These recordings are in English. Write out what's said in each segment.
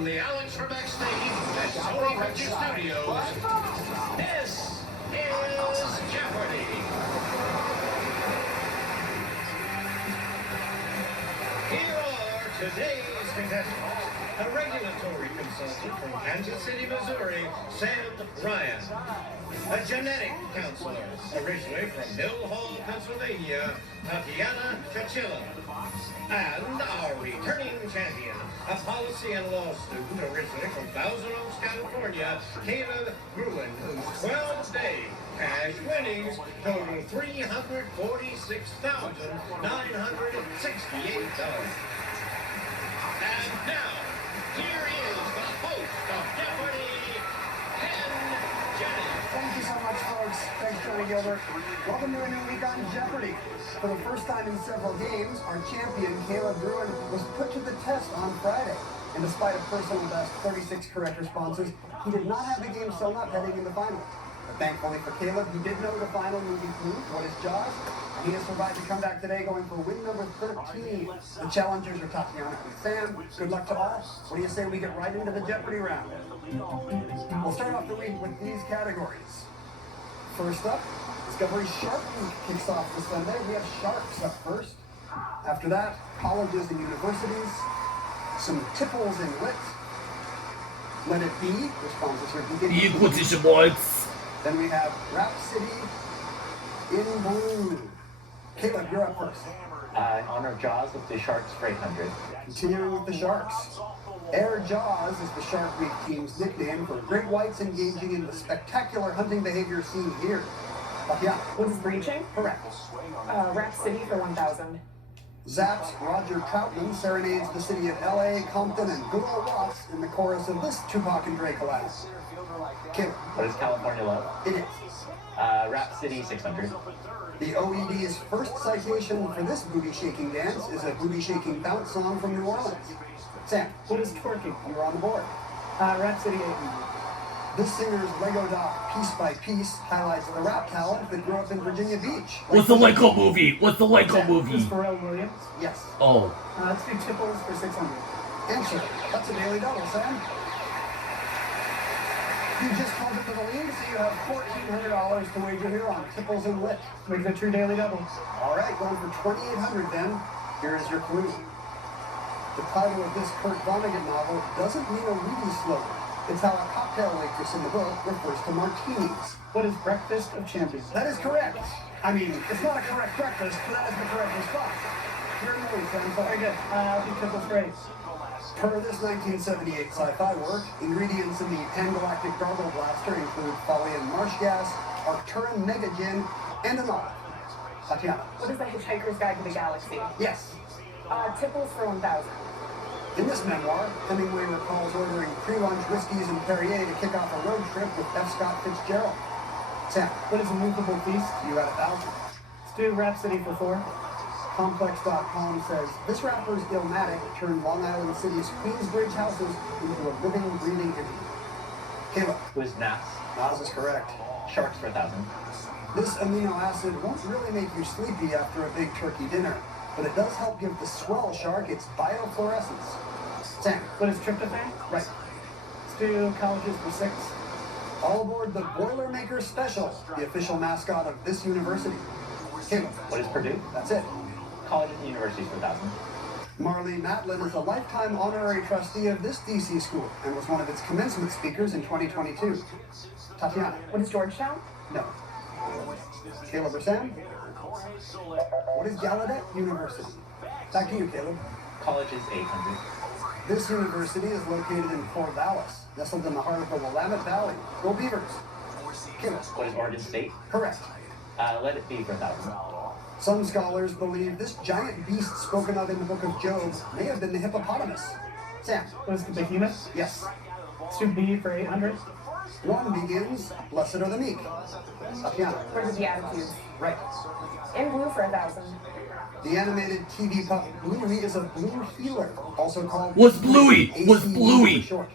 From the Alex from Backstage at Sony Picture Studios, this is Jeopardy! Here are today's contestants. A regulatory consultant from Kansas City, Missouri, Sam Ryan. A genetic counselor, originally from Mill Hall, Pennsylvania, Tatiana Chachilla. And our returning champion, a policy and law student originally from Thousand Oaks, California, Caleb Gruen, whose 12-day cash winnings total $346,968. And now, here is the host of Jeopardy, Ken Jennings. Thank you so much, folks. Thanks, Johnny Gilbert. Welcome to a new week on Jeopardy. For the first time in several games, our champion, Caleb Gruen, was put to the test on Friday. And despite a personal best 36 correct responses, he did not have the game sewn up heading into the final. But thankfully for Caleb, he did know the final movie clue, What is Jaws? And he has survived to come back today going for win number 13. The challengers are Tatiana and Sam. Good luck to all. What do you say we get right into the Jeopardy round? We'll start off the week with these categories. First up, Discovery Shark Week kicks off this Sunday. We have sharks up first. After that, colleges and universities, some tipples and lit. Let It Be, responses are beginning. Then we have Rap City in Blue. Caleb, you're up first. In honor of Jaws, with the Sharks for 800. Continuing with the Sharks. Air Jaws is the Shark Week team's nickname for great whites engaging in the spectacular hunting behavior seen here. Tatiana. Was breaching? Correct. Rap City for 1,000. Zapp's Roger Troutman serenades the city of L.A., Compton, and good old Watts in the chorus of this Tupac and Dre collab. Caleb. What is California Love? It is. Rap City 600. The OED's first citation for this booty-shaking dance is a booty-shaking bounce song from New Orleans. Sam. What is twerking? You're on the board. Rap City 800. This singer's Lego doc, Piece by Piece, highlights the rap talent that grew up in Virginia Beach. What's the Lego movie? What's the Lego movie? Is Pharrell Williams? Yes. Oh. Let's do tipples for 600. Answer. That's a daily double, Sam. You just called it to the lead, so you have $1,400 to wager here on tipples and lit. Make the true daily double. All right, going for $2,800 then. Here is your clue. The title of this Kurt Vonnegut novel doesn't mean a Wheaties slogan. It's how a cocktail waitress in the book refers to martinis. What is Breakfast of Champions? That is correct. I mean, it's not a correct breakfast, but that is the correct response. You're in the lead, Sam. Very good. I'll do tipples for 8. Per this 1978 sci-fi work, ingredients in the Pan-Galactic Gargle Blaster include Thalian marsh gas, Arcturan Mega Gin, and an olive. Tatiana. What is the Hitchhiker's Guide to the Galaxy? Yes. Tipples for 1,000. In this memoir, Hemingway recalls ordering pre-lunch whiskeys and Perrier to kick off a road trip with F. Scott Fitzgerald. Sam. What is a movable feast? You got 1,000. Let's do Rap City for 4. Complex.com says, this rapper's Illmatic turned Long Island City's Queensbridge houses into a living, breathing entity. Caleb. Who is Nas? Nas is correct. Sharks for 1,000. This amino acid won't really make you sleepy after a big turkey dinner, but it does help give the swell shark its biofluorescence. Sam. What is tryptophan? Right. Let's do colleges for 6. All aboard the Boilermaker Special, the official mascot of this university. Caleb. What is Purdue? That's it. Colleges and universities for 1,000. Marlene Matlin is a lifetime honorary trustee of this DC school and was one of its commencement speakers in 2022. Tatiana. What is Georgetown? No. Caleb or Sam? What is Gallaudet University? Back to you, Caleb. Colleges 800. This university is located in Corvallis, nestled in the heart of the Willamette Valley. Go Beavers. Caleb. What is Oregon State? Correct. Let It Be for 1,000. Some scholars believe this giant beast spoken of in the book of Job may have been the hippopotamus. Sam. What is the behemoth? Yes. Let's do B for 800. One begins, blessed are the meek. Tatiana. What are the Beatitudes? Right. In Blue for 1,000. The animated TV pup Bluey is a blue healer, also called... What's Bluey? What's ACE Bluey? for short.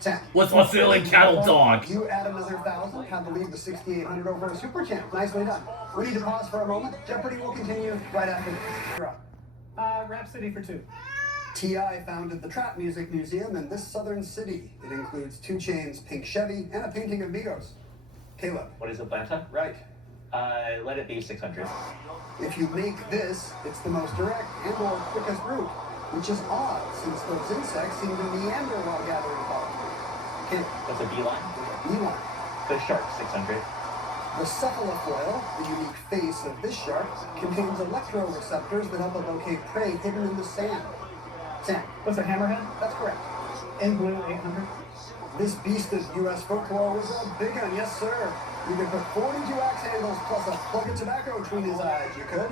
Sam. What's Australian cattle dog? You add another 1,000, have to leave the 6,800 over a super champ. Nicely done. We need to pause for a moment. Jeopardy will continue right after this. You're up. Rap City for 2. T.I. founded the Trap Music Museum in this southern city. It includes 2 Chainz' Pink Chevy and a painting of Migos. Caleb. What is Atlanta? Right. Let it be 600. If you make this, it's the most direct and or quickest route, which is odd since those insects seem to meander while gathering pollen. Caleb. What's a beeline? Elon. The shark, 600. The cephalofoil, the unique face of this shark, contains electroreceptors that help it locate prey hidden in the sand. Sam. What's a hammerhead? That's correct. In blue, 800. This beast of U.S. folklore was a big one, yes sir. You could put 42 axe handles plus a plug of tobacco between his eyes, you could.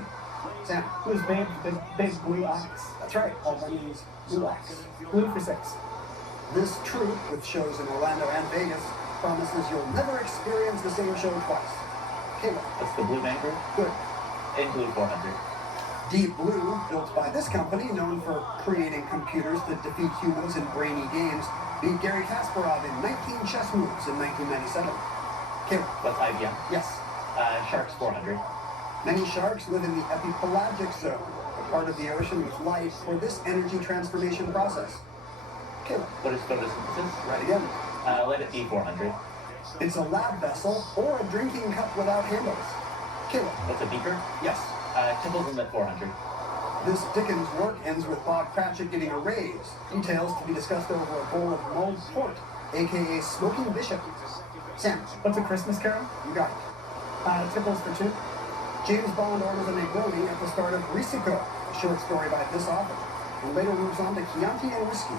Sam. Who's big? Big blue ox. That's right, all that means blue ox. Blue for 6. This troupe, with shows in Orlando and Vegas, promises you'll never experience the same show twice. Caleb. What's the Blue Man Group? Good. In blue, 400. Deep Blue, built by this company, known for creating computers that defeat humans in brainy games, beat Gary Kasparov in 19 chess moves in 1997. Caleb. What's IBM? Yes. Sharks, 400. Many sharks live in the epipelagic zone, a part of the ocean with life for this energy transformation process. Caleb. What is photosynthesis? Right again. Let it be 400. It's a lab vessel or a drinking cup without handles. Caleb. What's a beaker? Yes. Timble's in the 400. This Dickens work ends with Bob Cratchit getting a raise. Details to be discussed over a bowl of mulled port, aka Smoking Bishop. Sam. What's a Christmas carol? You got it. Tipples for 2. James Bond orders a Negroni at the start of Risico, a short story by this author, and later moves on to Chianti and whiskey.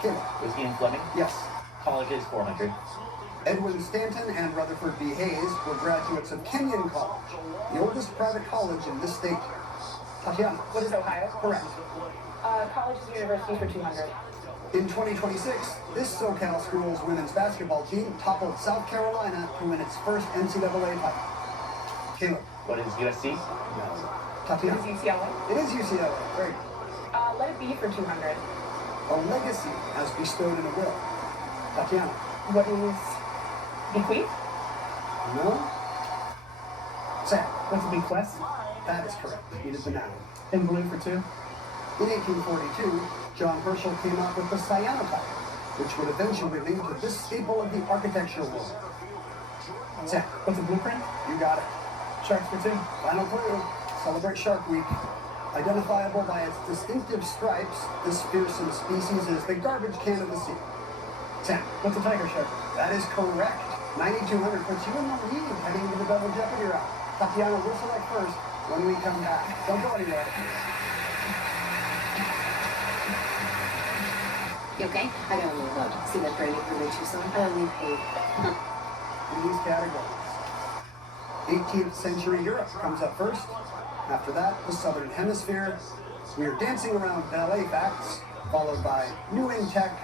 Caleb. Was Ian Fleming? Yes. Colleges, 400. Edwin Stanton and Rutherford B. Hayes were graduates of Kenyon College, the oldest private college in this state. Tatiana. What is Ohio? Correct. Colleges and universities for 200. In 2026, this SoCal school's women's basketball team toppled South Carolina to win its first NCAA title. Caleb. What is USC? Is Tatiana. UCLA? It is UCLA. Very good. Let it be for 200. A legacy as bestowed in a will. Tatiana. What is bequeath? No? Sam. What's a bequest? That is correct. It is the noun. In blue for 2. In 1842, John Herschel came up with the cyanotype, which would eventually lead to this staple of the architecture world. Sam. What's a blueprint? You got it. Sharks for 2. Final clue. Celebrate Shark Week. Identifiable by its distinctive stripes, this fearsome species is the garbage can of the sea. Sam. What's a tiger shark? That is correct. 9,200 puts you in the lead heading into the double Jeopardy round. Tatiana will select first when we come back. Don't go anywhere. You okay? I gotta leave out. See that Brady for me too soon? I gotta leave paid. In these categories. 18th century Europe comes up first. After that, the Southern Hemisphere. We are dancing around ballet facts, followed by new in tech,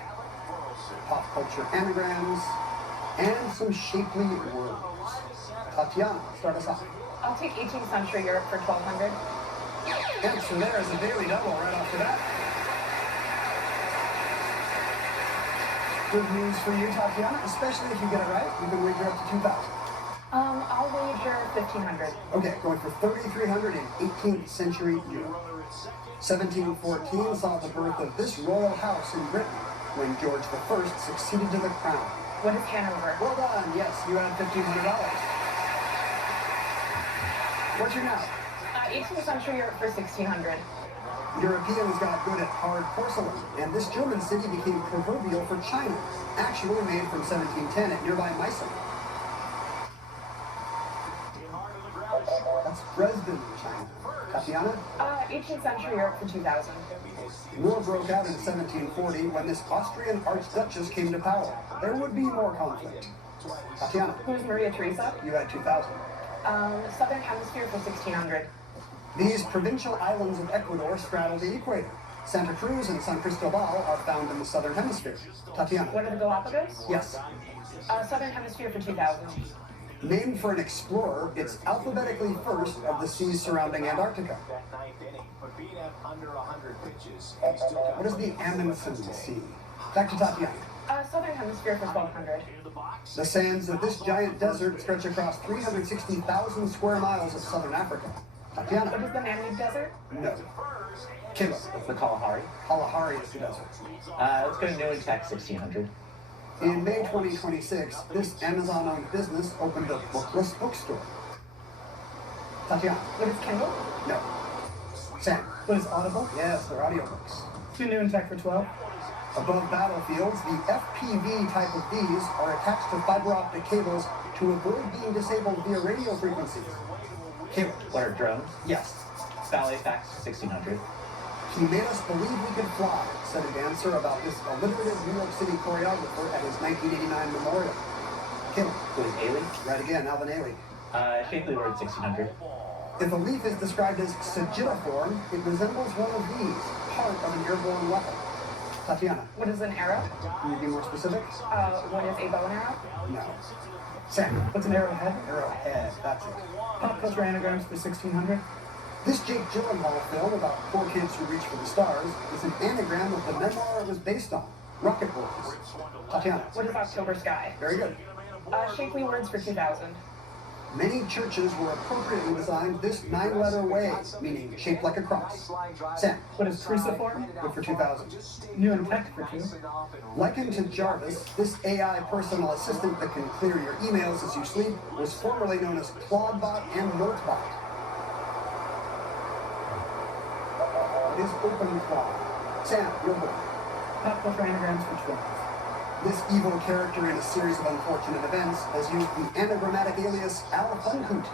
pop culture anagrams, and some shapely words. Tatiana, start us off. I'll take 18th century Europe for 1200. Answer there is a daily double right off the bat. Good news for you, Tatiana, especially if you get it right. You can wager up to 2,000. I'll wager 1500. Okay, going for 3,300 in 18th century Europe. 1714 saw the birth of this royal house in Britain when George I succeeded to the crown. What is Hanover? Well done, yes, you had $1,500. What's your now? 18th century Europe for 1600. Europeans got good at hard porcelain, and this German city became proverbial for China, actually made from 1710 at nearby Meissen. That's Dresden, China. Tatiana? 18th century Europe for 2000. War broke out in 1740 when this Austrian archduchess came to power. There would be more conflict. Tatiana? Who's Maria Theresa? You had 2,000. Southern Hemisphere for 1600. These provincial islands of Ecuador straddle the equator. Santa Cruz and San Cristobal are found in the southern hemisphere. Tatiana? What are the Galapagos? Yes. Southern Hemisphere for 2000. Named for an explorer, it's alphabetically first of the seas surrounding Antarctica. What is the Amundsen Sea? Back to Tatiana. Southern Hemisphere for 1200. The sands of this giant desert stretch across 360,000 square miles of southern Africa. Tatiana. What is the man-made desert? No. Caleb. What's the Kalahari? Kalahari is the desert. Let's go new in tech 1600. In May 2026, this Amazon-owned business opened a bookless bookstore. Tatiana. What is Kindle? No. Sam. What is Audible? Yes, they're audiobooks. Two new in tech for 12. Above battlefields, the FPV type of Vs are attached to fiber optic cables to avoid being disabled via radio frequencies. Caleb. What are drones? Yes. Ballet facts 1600. He made us believe we could fly, said a dancer about this alliterative New York City choreographer at his 1989 memorial. Caleb. Who is Alec? Right again, Alvin Ailey. Shapely word 1600. If a leaf is described as sagittiform, it resembles one of these, part of an airborne weapon. Tatiana. What is an arrow? Can you be more specific? What is a bow and arrow? No. Sam. What's an arrowhead? Arrowhead, that's it. Pop culture anagrams for 1600. This Jake Gyllenhaal film about four kids who reach for the stars is an anagram of the memoir it was based on, Rocket Boys. Tatiana. What is October sky? Very good. Shapely words for 2000. Many churches were appropriately designed this 9-letter way, meaning shaped like a cross. Sam. What is cruciform? Good for 2000. New in tech for 2. Likened to Jarvis, this AI personal assistant that can clear your emails as you sleep was formerly known as Claudebot and Notebot. It is OpenClaw. Sam, your boy. Pop culture anagrams for 12. This evil character in a series of unfortunate events has used the anagrammatic alias Al Funhoot.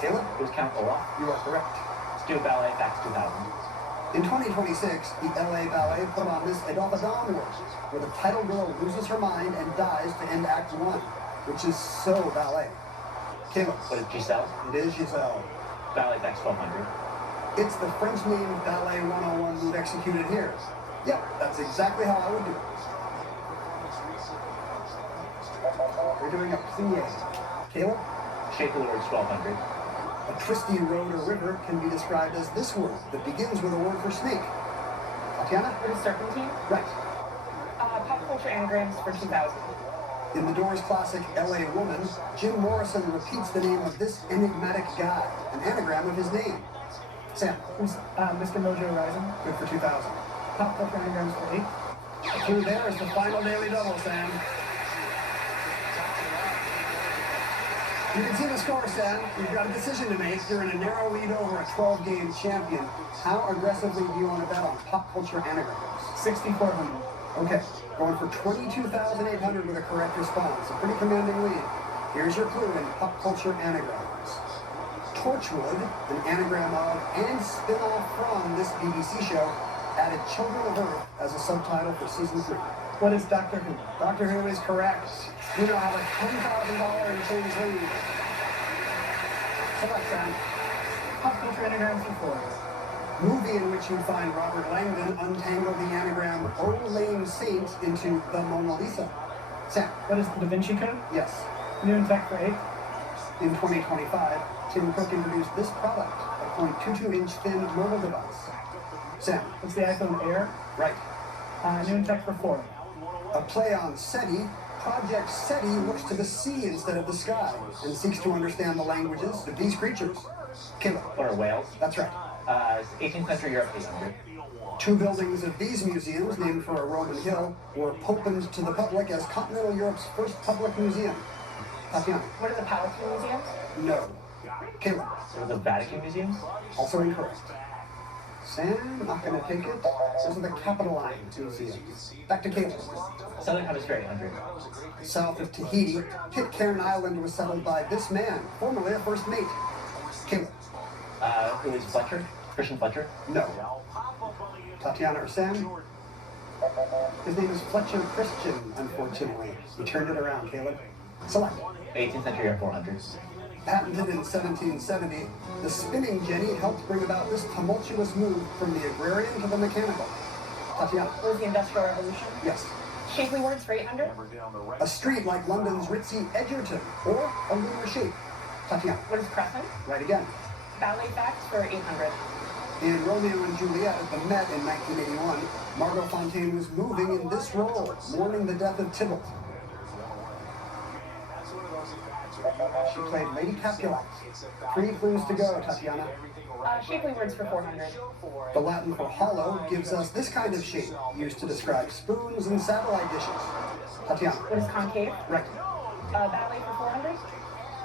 Caleb, Who's Count Olaf? you are correct. Let's do ballet facts 2000. In 2026, the LA Ballet put on this Adopadon work, where the title girl loses her mind and dies to end Act 1, which is so ballet. Caleb, What is Giselle? it is Giselle. Ballet facts 1200. It's the French name Ballet 101 move executed here. Yep, that's exactly how I would do it. We're doing a plie. Caleb? Shapely words 1200. A twisty road or river can be described as this word that begins with a word for snake. Tatiana? What is serpentine? Right. Pop culture anagrams for 2000. In the Doors classic L.A. Woman, Jim Morrison repeats the name of this enigmatic guy, an anagram of his name. Sam? Who's Mr. Mojo Rising? Good for 2000. Pop culture anagrams for 8. Through there is the final daily double, Sam. You can see the score, Sam. You've got a decision to make. You're in a narrow lead over a 12-game champion. How aggressively do you want to bet on pop culture anagrams? 6400. Okay, going for 22,800 with a correct response. A pretty commanding lead. Here's your clue in pop culture anagrams. Torchwood, an anagram of and spin-off from this BBC show, added Children of Earth as a subtitle for season 3. What is Doctor Who? Doctor Who is correct. You now have a $10,000 and change lead. Select, Sam. Pop culture anagrams for 4. Movie in which you find Robert Langdon untangle the anagram O Lame Saint into the Mona Lisa. Sam. What is the Da Vinci Code? Yes. New in tech for 8. In 2025, Tim Cook introduced this product, a 0.22-inch thin mobile device. Sam. What's the iPhone Air? Right. New in tech for 4. A play on SETI, Project SETI looks to the sea instead of the sky and seeks to understand the languages of these creatures. Caleb. What are whales? That's right. 18th century Europe 800. Two buildings of these museums, named for a Roman hill, were opened to the public as Continental Europe's first public museum. Tatiana. What are the Palatine Museums? No. Caleb. What are the Vatican museums? Also incorrect. Sam, not gonna take it. Those are the Capitoline museums. Back to Caleb. Southern Hemisphere 800. South of Tahiti, Pitcairn Island was settled by this man, formerly a first mate. Caleb. Who is Fletcher? Christian Fletcher? No. Tatiana or Sam? His name is Fletcher Christian, unfortunately. He turned it around, Caleb. Select. 18th century Europe 400s. Patented in 1770, the spinning jenny helped bring about this tumultuous move from the agrarian to the mechanical. Tatiana. What is the Industrial Revolution? Yes. Shapely words for 800. A street like London's ritzy Edgerton, or a lunar shape. Tatiana. What is Crescent? Right again. Ballet facts for 800. In Romeo and Juliet at the Met in 1981, Margot Fontaine was moving in this role, mourning the death of Tybalt. She played Lady Capulet. 3 clues to go, Tatiana. Shapely words for 400. The Latin for hollow gives us this kind of shape, used to describe spoons and satellite dishes. Tatiana. What is concave? Right. Ballet for 400.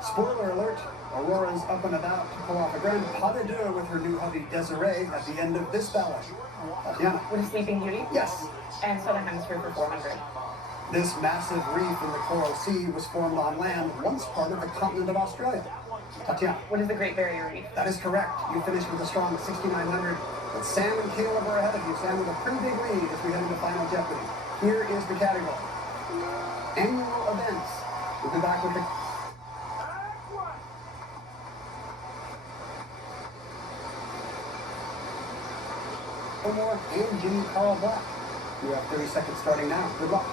Spoiler alert, Aurora's up and about to pull off a grand pas de deux with her new hubby Desiree at the end of this ballet. Tatiana. What is Sleeping Beauty? Yes. And Southern Hemisphere for 400. This massive reef in the Coral Sea was formed on land, once part of the continent of Australia. Tatiana. What is the Great Barrier Reef? That is correct. You finished with a strong 6,900. But Sam and Caleb are ahead of you. Sam with a pretty big lead as we head into Final Jeopardy. Here is the category. Annual events. We'll be back with the... Fillmore and Jimmy Carl Black. You have 30 seconds starting now. Good luck.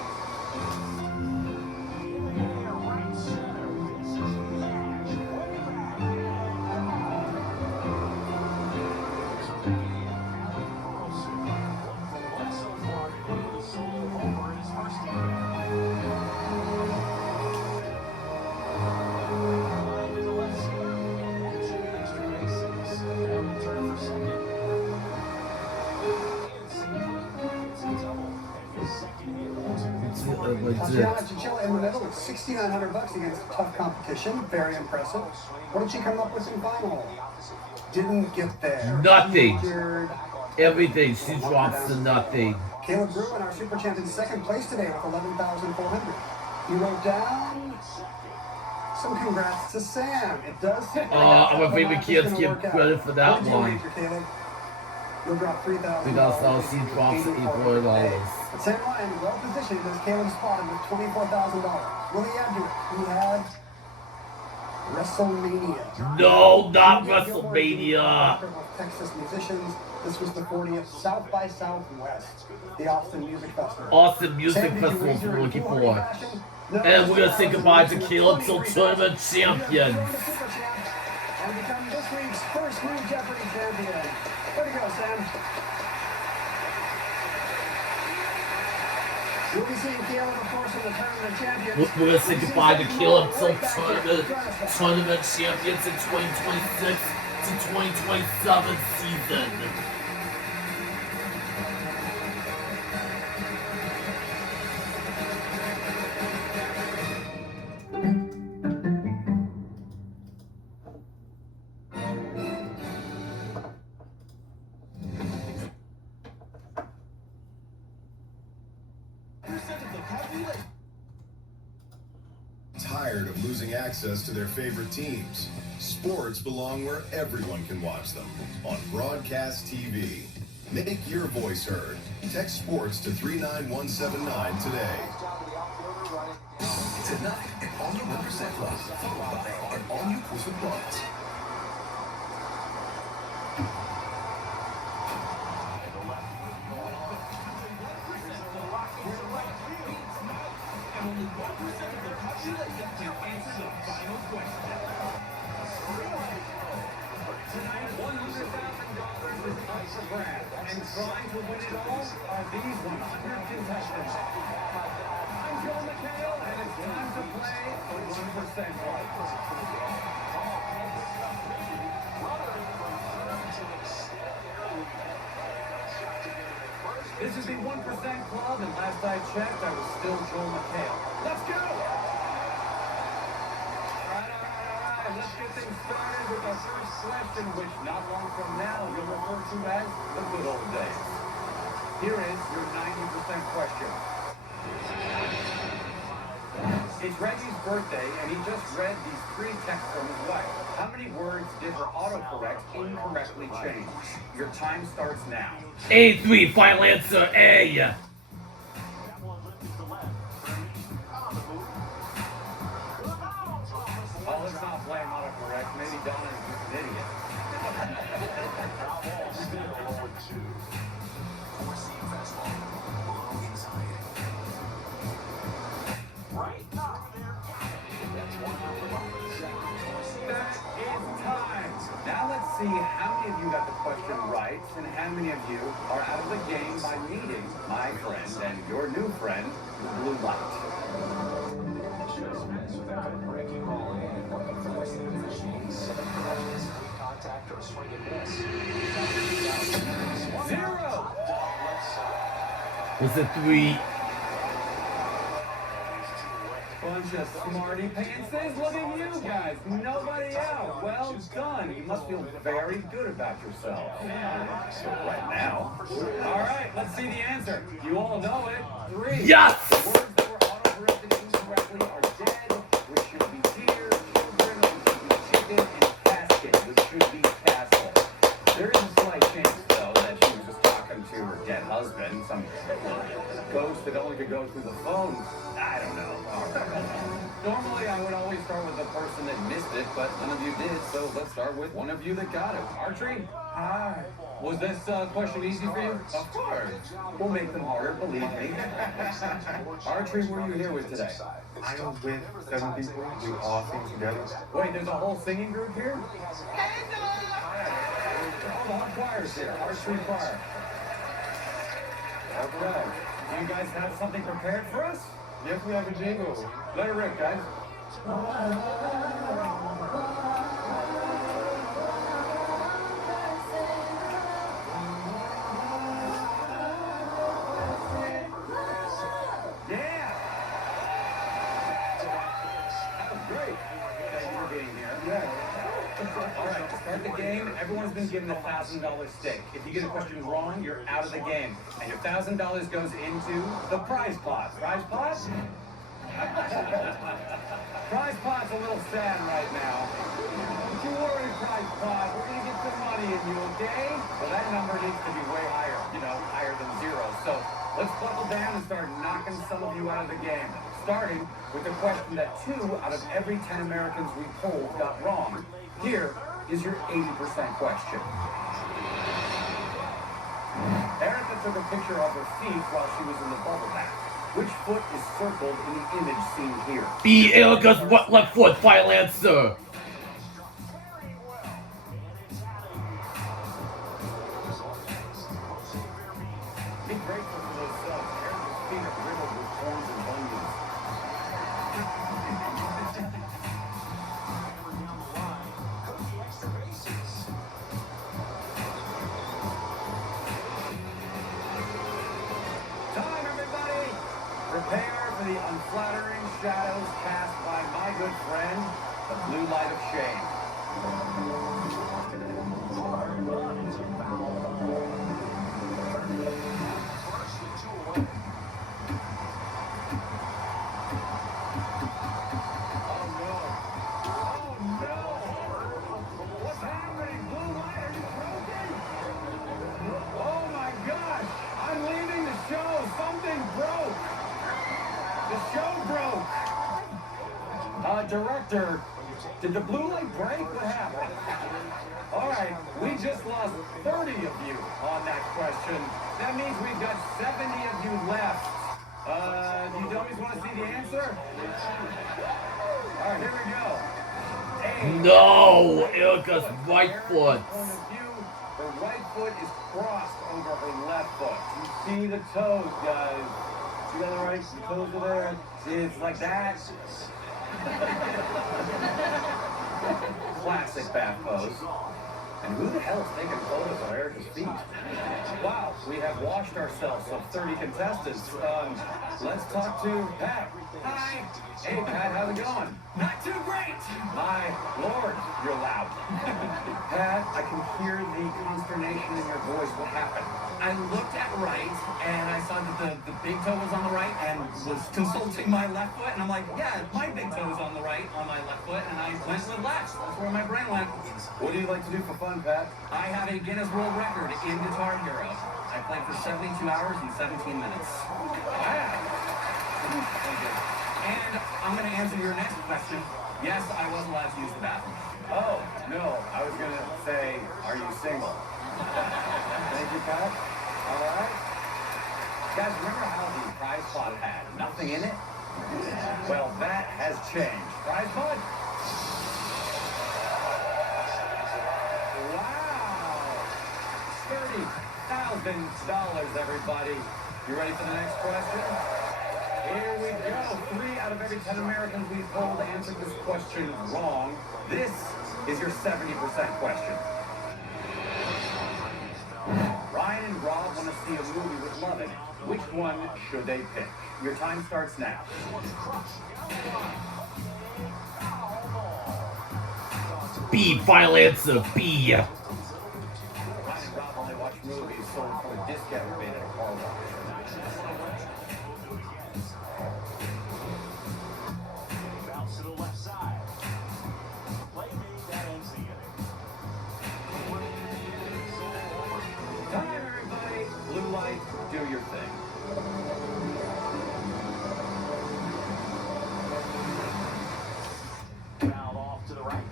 Tatiana Chichilla in the middle with 6,900 bucks against tough competition. Very impressive. What did she come up with in final? Didn't get there. Nothing. Injured. Everything. She drops to nothing. Caleb Brew in our super champ in second place today with 11,400. You wrote down some congrats to Sam. It does. I'm afraid we can't give credit for that What did you one. major, Caleb? You'll drop $3,000. $3,000, he drops at $800. But Sam Ryan, well positioned as Caleb spotted with $24,000. Will he add to it? He had WrestleMania. No, not WrestleMania. Texas musicians. This was the 40th South by Southwest, the Austin Music Festival. Austin Music Sam, did you Festival is wager what we're in looking foolhardy for. fashion? No, And we're gonna say goodbye to $2,000 Caleb till tournament champions. champions. And become this week's first new Jeopardy champion. Way to go, Sam. We'll be seeing Caleb, of course, in the tournament champions. We're gonna say goodbye to Caleb till tournament champions in 2026 to 2027 season. Tired of losing access to their favorite teams? Sports belong where everyone can watch them, on broadcast TV. Make your voice heard. Text sports to 39179 today. Tonight, an all-new 1% Plus, followed by an all-new Course with Plus. Only 1% of the population can answer the final question. Tonight, $100,000 is up for grabs, and trying to win it all are these 100 contestants. I'm Joe McHale, and it's time to play the 1% Club. This is the 1% Club, and last I checked, I was still Joel McHale. Let's go! All right. Let's get things started with our first question, which not long from now you'll refer to as the good old days. Here is your 90% question. It's Reggie's birthday, and he just read these 3 texts from his wife. How many words did her autocorrect incorrectly change? Your time starts now. A3, final answer, A. Oh, let's not blame autocorrect. Maybe Donna is just an idiot. That is time. Now let's see how many of you got the question right and how many of you are out of the game by meeting my friend and your new friend, Blue Light. Was it 3? Bunch of smarty pantses. Look at you guys. Nobody out. Well done. You must feel very good about yourself. So right now. All right, let's see the answer. You all know it. 3. Yes! Words that were auto-corrected incorrectly are dead, which should be deer, children, which should be chicken, and casket, which should be castle. There is a slight chance, though, that she was just talking to her dead husband, some ghost that only could go through the phone. I don't know. Normally, I would always start with the person that missed it, but none of you did, so let's start with one of you that got it. Archery? Hi. Was this question easy for you? Of course. We'll make them harder, believe me. Archery, who are you here with today? I am with 7 people. We all sing together. Wait, there's a whole singing group here? All the hot choirs here. Archery choir. Okay. Do you guys have something prepared for us? Yes, we have a jingle. Let it rip, guys. Yeah! That was great. Thank you for being here. Yeah. All right, to start the game, everyone's been given a $1,000 stake. If you get a question wrong, you're out of the game. And your $1,000 goes into the prize pot. Prize pot? Prize pot's a little sad right now. Don't you worry, prize pot. We're going to get some money in you, okay? Well, that number needs to be way higher, higher than 0. So let's buckle down and start knocking some of you out of the game. Starting with the question that 2 out of every 10 Americans we polled got wrong. Here is your 80% question. Erica took a picture of her feet while she was in the bubble bath. Which foot is circled in the image seen here? B. Erica's left foot. Final answer. Be grateful for those cells. Erica's feet are riddled with thorns and bunions. Time, everybody! Prepare for the unflattering shadows cast by my good friend, the blue light of shame. Oh no! Oh no! What's happening? Blue light, are you broken? Oh my gosh! I'm leaving the show! Something broke! The show broke! Director, did the blue light break? What happened? Alright, we just lost 30 of you on that question. That means we've got 70 of you left. Do you dummies want to see the answer? Alright, here we go. No, Erica's right foot. Point of view, her right foot is crossed over her left foot. You see the toes, guys. See that right? The toes are there. See, it's like that. Classic bath pose. And who the hell is taking photos of Erica's feet? Wow, we have washed ourselves of 30 contestants. Let's talk to Pat. Hi. Hey, Pat, how's it going? Not too great. My Lord, you're loud. Pat, I can hear the consternation in your voice. What happened? I looked at right, and I saw that the big toe was on the right, and was consulting my left foot, and I'm like, yeah, my big toe is on the right, on my left foot, and I went with left. That's where my brain went. What do you like to do for fun, Pat? I have a Guinness World Record in Guitar Hero. I played for 72 hours and 17 minutes. Wow. And I'm going to answer your next question. Yes, I was allowed to use the bathroom. Oh, no, I was going to say, are you single? Thank you, Pat. All right. Guys, remember how the prize pot had nothing in it? Well, that has changed. Prize pot? Wow. $30,000, everybody. You ready for the next question? Here we go. 3 out of every 10 Americans we polled answered this question wrong. This is your 70% question. Ryan Sean and Rob want to see a movie with Lovin'. Which one should they pick? Your time starts now. B. Final answer. B. Ryan and Rob only watch movies sold for a discount rate at a car wash. Bounce to the left side. Play me that ends the inning. Time, everybody. Blue light, do your thing. Foul off to the right.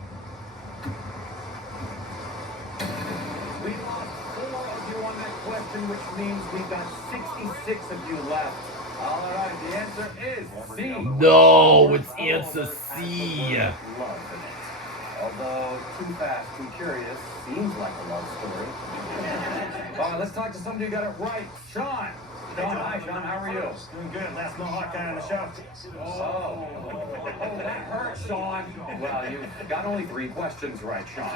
We lost 4 of you on that question, which means we've got 66 of you left. All right, the answer is C. No, it's answer C. Love in it. Although Too Fast, Too Curious seems like a love story. All right, let's talk to somebody who got it right. Sean. Sean, hi, Sean. How are you? Doing good. Last Mohawk guy on the show. Oh, that hurt, Sean. Well, you've got only 3 questions right, Sean.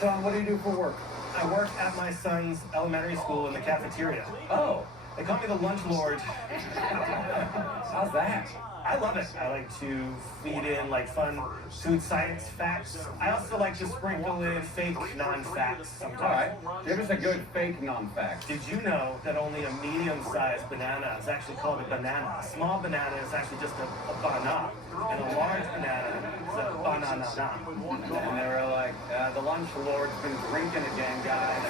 Sean, what do you do for work? I work at my son's elementary school in the cafeteria. Oh, They call me the lunch lord. how's that? I love it. I like to feed in like fun food science facts. I also like to sprinkle in fake non-facts sometimes. All right, give us a good fake non-fact. Did you know that only a medium-sized banana is actually called a banana? A small banana is actually just a banana, and a large banana is a banana. And they were like, the lunch lord's been drinking again, guys.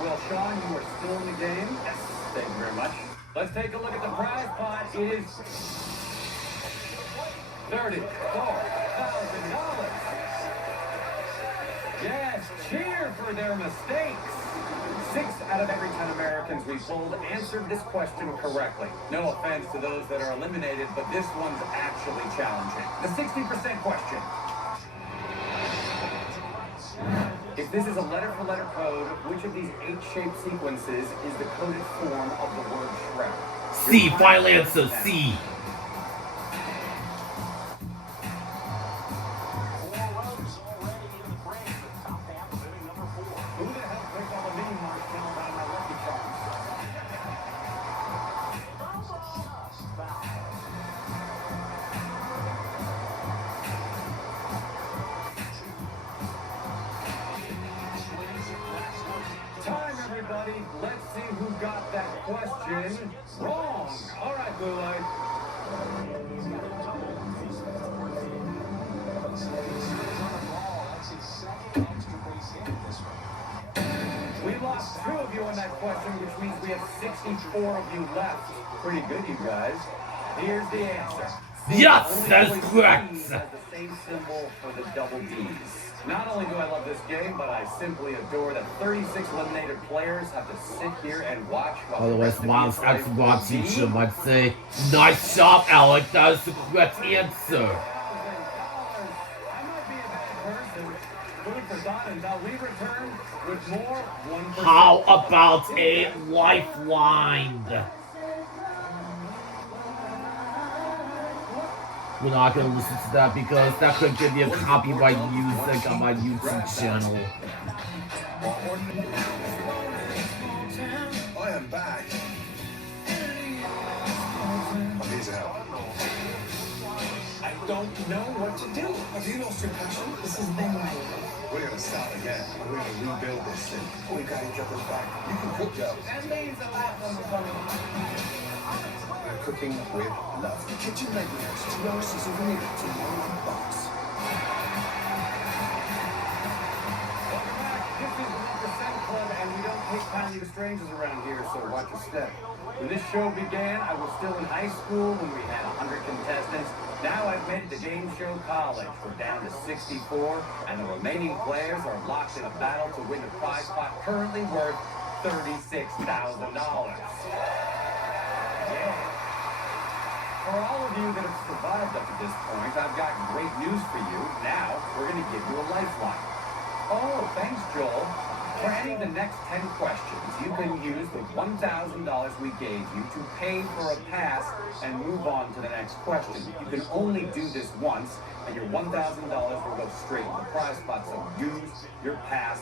Well, Sean, you are still in the game. Yes. Thank you very much. Let's take a look at the prize pot. It is $34,000. Yes, cheer for their mistakes. 6 out of every 10 Americans we polled answered this question correctly. No offense to those that are eliminated, but this one's actually challenging. The 60% question. If this is a letter-for-letter code, which of these 8-shaped sequences is the coded form of the word shroud? C. Final answer. C. Who the hell picked all the mini marshmallows out of my Lucky Charms? Time, everybody. Let's see who got that question wrong. All right, Blue Light. We lost 2 of you on that question, which means we have 64 of you left. Pretty good, you guys. Here's the answer. Yes, Only that's choice correct. C has the same symbol for the double D's. Not only do I love this game, but I simply adore that 36 eliminated players have to sit here and watch while the Otherwise, rest of Miles you play Xbox D. teacher might say, "Nice job, Alec. That is the correct answer." I might be a bad person. Food for thought until we return with more 1%. How about a lifeline? We're not gonna listen to that because that could give me a copyright music on my YouTube channel. I am back. I'm here to help. I don't know what to do. Have you lost your passion? This has been my We're gonna start again. We're gonna rebuild this thing. We got each other's back. You can cook, Joe. That means a lot on the phone. We're cooking with love. Kitchen Nightmares, 2 hour season premiere tomorrow on Fox. Welcome back. This is the 1% Club, and we don't take kindly to strangers around here, so watch your step. When this show began, I was still in high school when we had 100 contestants. Now I've made it to Game Show College. We're down to 64, and the remaining players are locked in a battle to win the prize pot currently worth $36,000. Yeah. For all of you that have survived up to this point, I've got great news for you. Now, we're going to give you a lifeline. Oh, thanks, Joel. For any of the next 10 questions, you can use the $1,000 we gave you to pay for a pass and move on to the next question. You can only do this once, and your $1,000 will go straight to the prize pot, so use your pass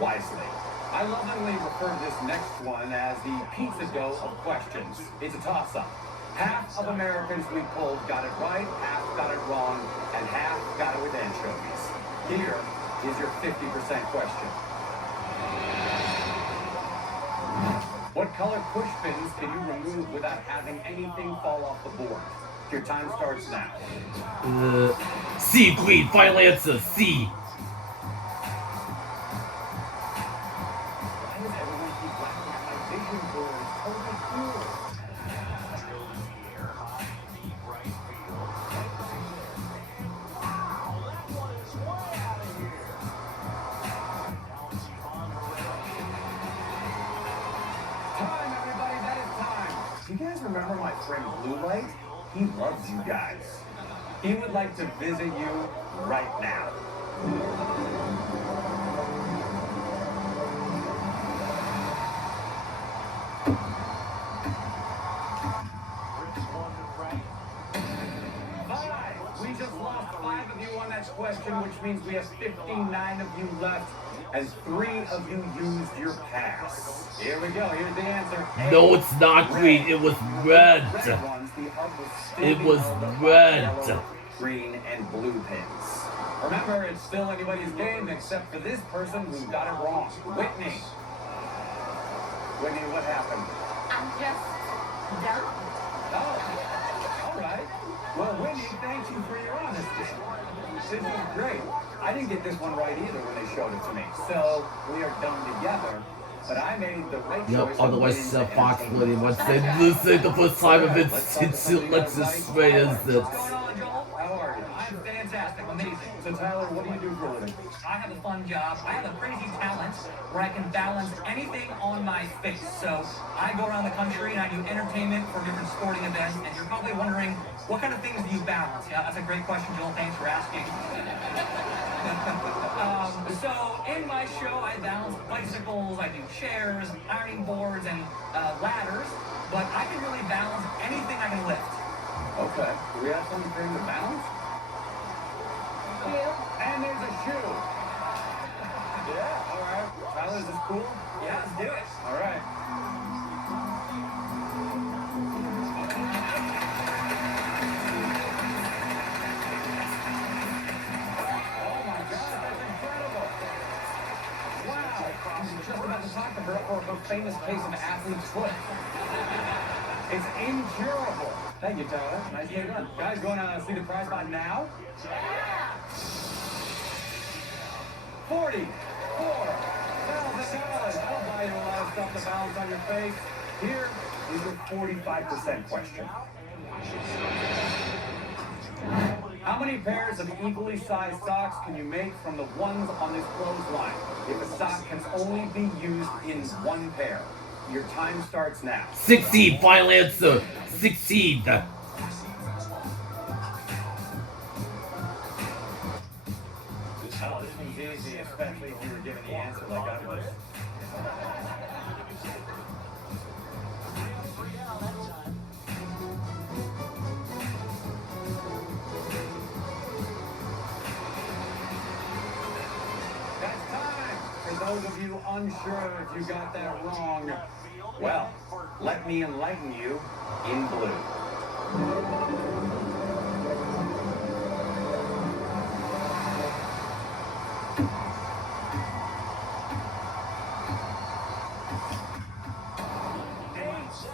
wisely. I lovingly refer to this next one as the pizza dough of questions. It's a toss-up. Half of Americans we polled got it right, half got it wrong, and half got it with anchovies. Here is your 50% question. What color push pins can you remove without having anything fall off the board? Your time starts now. C, green. Final answer. C. Why does everyone keep laughing at my vision board? Totally cool. Time, everybody, that is time. Do you guys remember my friend Blue Light? He loves you guys. He would like to visit you right now. We just lost 5 of you on that question, which means we have 59 of you left, and 3 of you used your pass. Here we go. Here's the answer. No, it's not green. It was red. It was red. Yellow, green, and blue pins. Remember, it's still anybody's game except for this person who got it wrong. Whitney. Whitney, what happened? I'm just dumb. Oh, all right. Well, Whitney, thank you for your honesty. This is great. I didn't get this one right either when they showed it to me. So we are done together. But I made the right choice. Yep, otherwise Fox William once said this is the first time of it since Alexis Reyes that. How are you? I'm fantastic, amazing. So Tyler, what do you do for a living? I have a fun job. I have a crazy talent where I can balance anything on my face. So I go around the country and I do entertainment for different sporting events. And you're probably wondering, what kind of things do you balance? Yeah, that's a great question, Joel. Thanks for asking. So in my show, I balance bicycles, I do chairs, ironing boards, and ladders. But I can really balance anything I can lift. Okay. Do we have something to balance? And there's a shoe. Yeah, all right. Tyler, is this cool? Yeah, let's do it. All right. Oh my God, that's incredible. Wow. I was just about to talk to her for her famous case of athlete's foot. It's incurable. Thank you, Tyler. Nice to done. Guys, going to see the prize spot now? $44,000. I'll buy you a lot of stuff to balance on your face. Here is your 45% question. How many pairs of equally sized socks can you make from the ones on this clothesline? If a sock can only be used in one pair. Your time starts now. 16, final answer. 16. Oh, this one's easy, especially if you were given the answer like I was. That's time. For those of you unsure if you got that wrong, well, let me enlighten you in blue.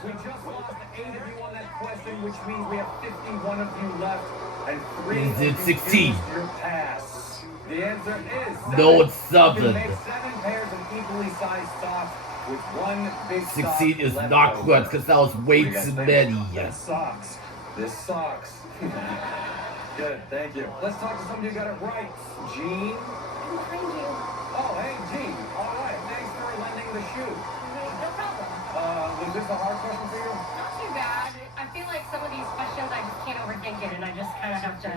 We just lost 8 of you on that question, which means we have 51 of you left, and 3 He of did you 16. used your pass. The answer is 7. No, it's You can 7. make 7 pairs of equally sized socks with 1 big sock 16 is left not over. correct because that was way What do you guys too think? many. This sucks. This sucks. Good, thank you. Let's talk to somebody who got it right. Jean? I'm behind you. Oh, hey, Jean. All right, thanks for lending the shoe. No problem. Was this a hard question for you? Not too bad. I feel like some of these questions I just can't overthink it and I just kind of have to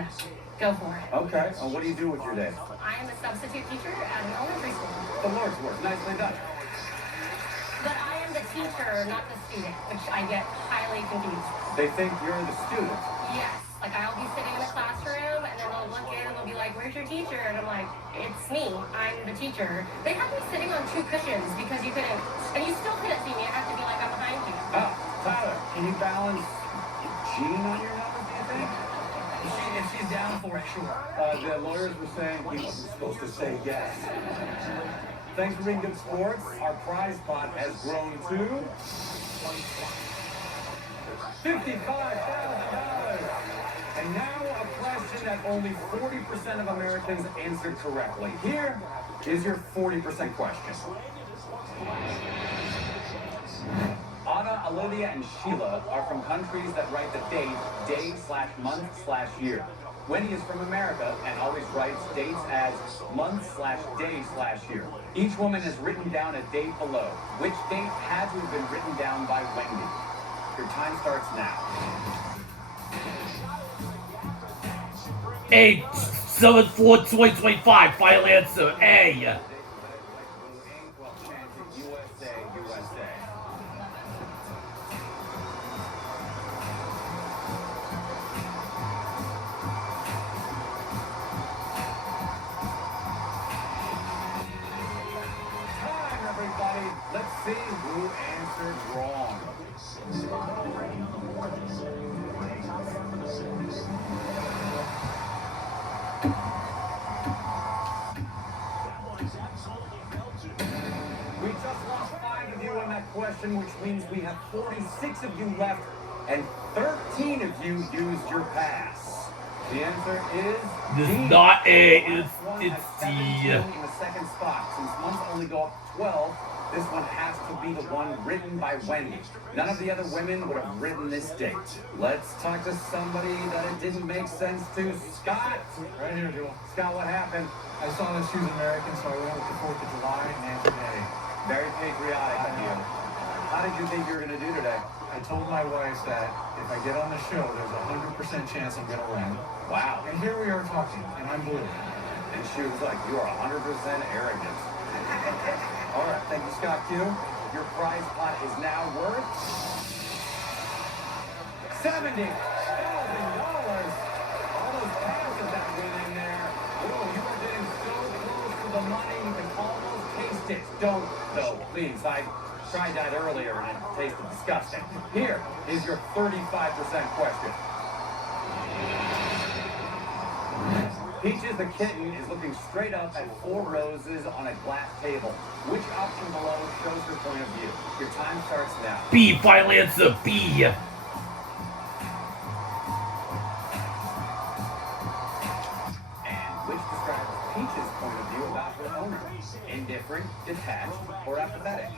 go for it. Okay, what do you do with your day? I am a substitute teacher at an elementary school. The Lord's work. Nicely done. But I am the teacher, not the student, which I get highly confused. They think you're the student. Yes. Like I'll be sitting in a classroom and then they'll I'll look in and they'll be like, "Where's your teacher?" And I'm like, "It's me. I'm the teacher." They had me sitting on 2 cushions because you couldn't, and you still couldn't see me. I have to be like, I'm behind you. Oh, Tyler, can you balance Gene on your numbers, do you think? If she's down for it, sure. The lawyers were saying he wasn't supposed to say yes. Thanks for being good sports. Our prize pot has grown to $55,000. And now a question that only 40% of Americans answered correctly. Here is your 40% question. Anna, Olivia, and Sheila are from countries that write the date day/month/year. Wendy is from America and always writes dates as month/day/year. Each woman has written down a date below. Which date had to have been written down by Wendy? Your time starts now. 8/7/4/2025. Final answer A. USA, USA. Time, everybody. Let's see who answered wrong. We just lost 5 of you on that question, which means we have 46 of you left, and 13 of you used your pass. The answer is This D. is not A, it's Has 17 D. in the second spot. Since months only go up to 12, this one has to be the one written by Wendy. None of the other women would have written this date. Let's talk to somebody that it didn't make sense to. Scott! Right here, Joel. Scott, what happened? I saw that she was American, so I went with the 4th of July and answered A. Very patriotic of you. How did you think you were going to do today? I told my wife that if I get on the show, there's a 100% chance I'm going to win. Wow. And here we are talking, and I'm blue. And she was like, you are 100% arrogant. All right, thank you, Scott Q. Your prize pot is now worth $70,000. All those passes that went in there. Whoa, you are getting so close to the money, you can almost taste it. Don't, though, please. I tried that earlier and it tasted disgusting. Here is your 35% question. Peaches the kitten is looking straight up at 4 roses on a glass table. Which option below shows her point of view? Your time starts now. B. Final answer B. And which describes Peach's point of view about her owner? Indifferent, detached, or apathetic?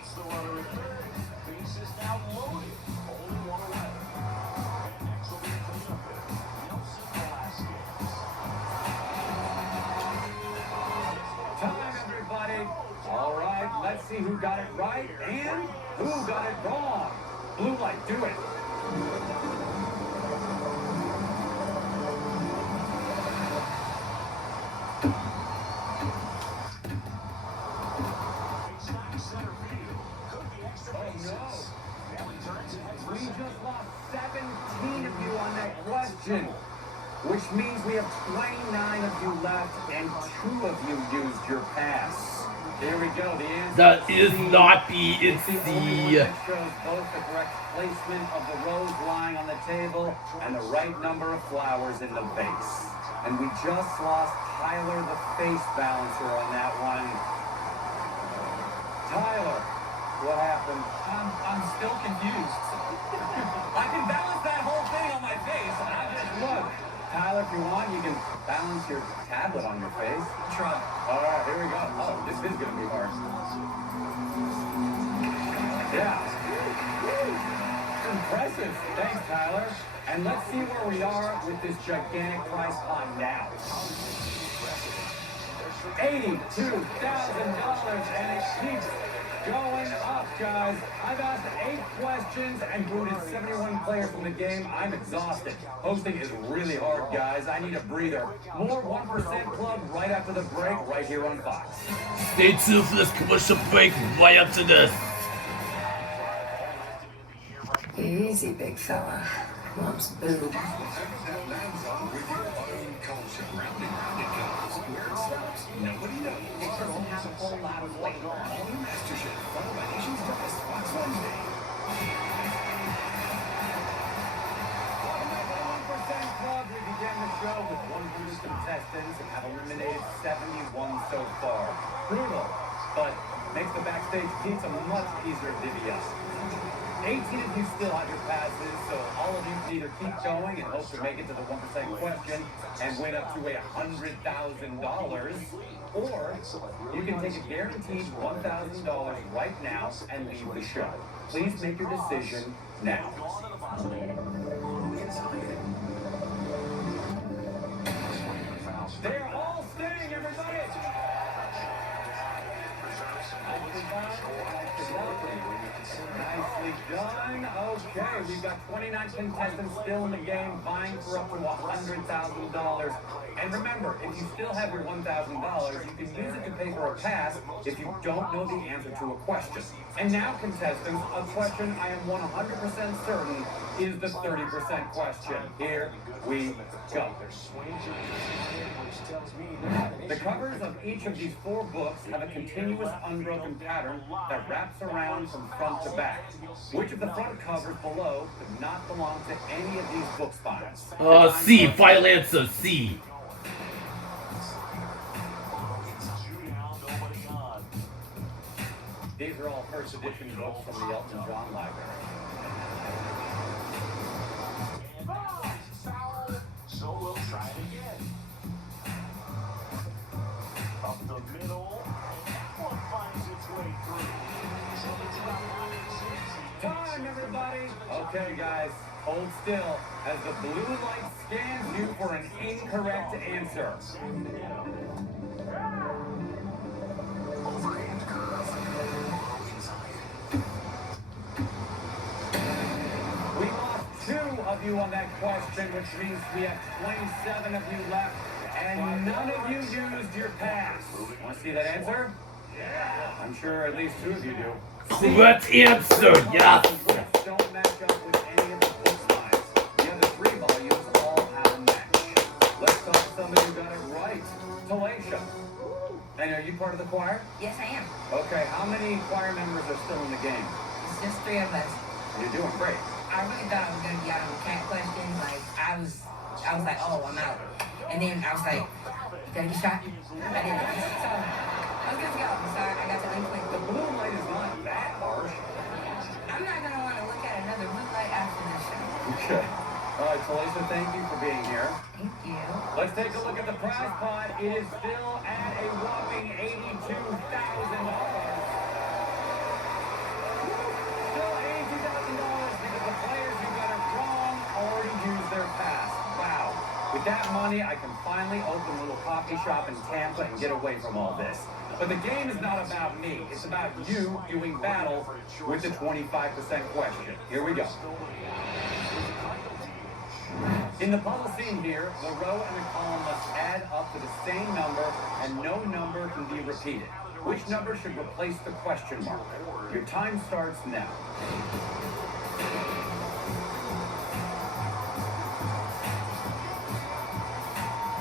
Time, everybody. All right, let's see who got it right and who got it wrong. Blue light, do it. We just lost 17 of you on that question, which means we have 29 of you left and 2 of you used your pass. Here we go. The answer That is not B, it's the only one C. that shows both the correct placement of the rose lying on the table and the right number of flowers in the vase. And we just lost Tyler, the face balancer, on that one. Tyler, what happened? I'm still confused. I can balance that whole thing on my face, and I just Look, Tyler, if you want, you can balance your tablet on your face. try. All right, here we go. Oh, this is going to be hard. Yeah. Impressive. Thanks, Tyler. And let's see where we are with this gigantic prize pot now. $82,000, and it keeps going up, guys. I've asked 8 questions and booted 71 players from the game. I'm exhausted. Hosting is really hard, guys. I need a breather. More 1% Club right after the break, right here on Fox. Stay tuned for this commercial break right after this. Easy, big fella. Mom's boob. With your own culture. Round and round it goes. Where it stops, nobody knows. It doesn't have a whole lot of flavor. All new MasterChef, followed by Asian's Best, Fox Wednesday. Club, we began the show with 100 contestants and have eliminated 71 so far. Brutal, but makes the backstage pizza much easier to divvy up. 18 of you still have your passes, so all of you can either keep going and hope to make it to the 1% question and win up to $100,000, or you can take a guaranteed $1,000 right now and leave the show. Please make your decision now. They're all staying, everybody! Nicely done. Okay, we've got 29 contestants still in the game, vying for up to $100,000. And remember, if you still have your $1,000, you can use it to pay for a pass if you don't know the answer to a question. And now, contestants, a question I am 100% certain is the 30% question. Here we go. The covers of each of these 4 books have a continuous unbroken pattern that wraps around from front to back. Which of the front covers below does not belong to any of these book spines? C. Final answer, C. These are all first edition books from the Elton John Library. So we'll try it again. Up the middle, and that one finds its way through. So it's about 160. Time, everybody! Okay, guys, hold still as the blue light scans you for an incorrect answer. Overhand curve. Inside. We lost 2 of you on that question, which means we have 27 of you left, and none of you used your pass. Want to see that answer? Yeah. I'm sure at least 2 of you do. Correct answer, yes. Don't match up with any of the book lines. The other 3 volumes all have a match. Let's talk to somebody who got it right. Talacia. And are you part of the choir? Yes, I am. Okay, how many choir members are still in the game? It's just 3 of us. You're doing great. I really thought I was gonna be out on the cat question. Like I was like, oh, I'm out. And then I was like, did I get shot? I didn't. So I was good to go. So I got to unclick. The blue light is not that harsh. I'm not gonna want to look at another blue light after this show. Okay. All right, Talisa, thank you for being here. Thank you. Let's take a look at the prize pot. It is still at a whopping $82,000. Still $82,000 because the players who got it wrong already used their pass. Wow. With that money, I can finally open a little coffee shop in Tampa and get away from all this. But the game is not about me. It's about you doing battle with the 25% question. Here we go. In the puzzle scene here, the row and the column must add up to the same number, and no number can be repeated. Which number should replace the question mark? Your time starts now.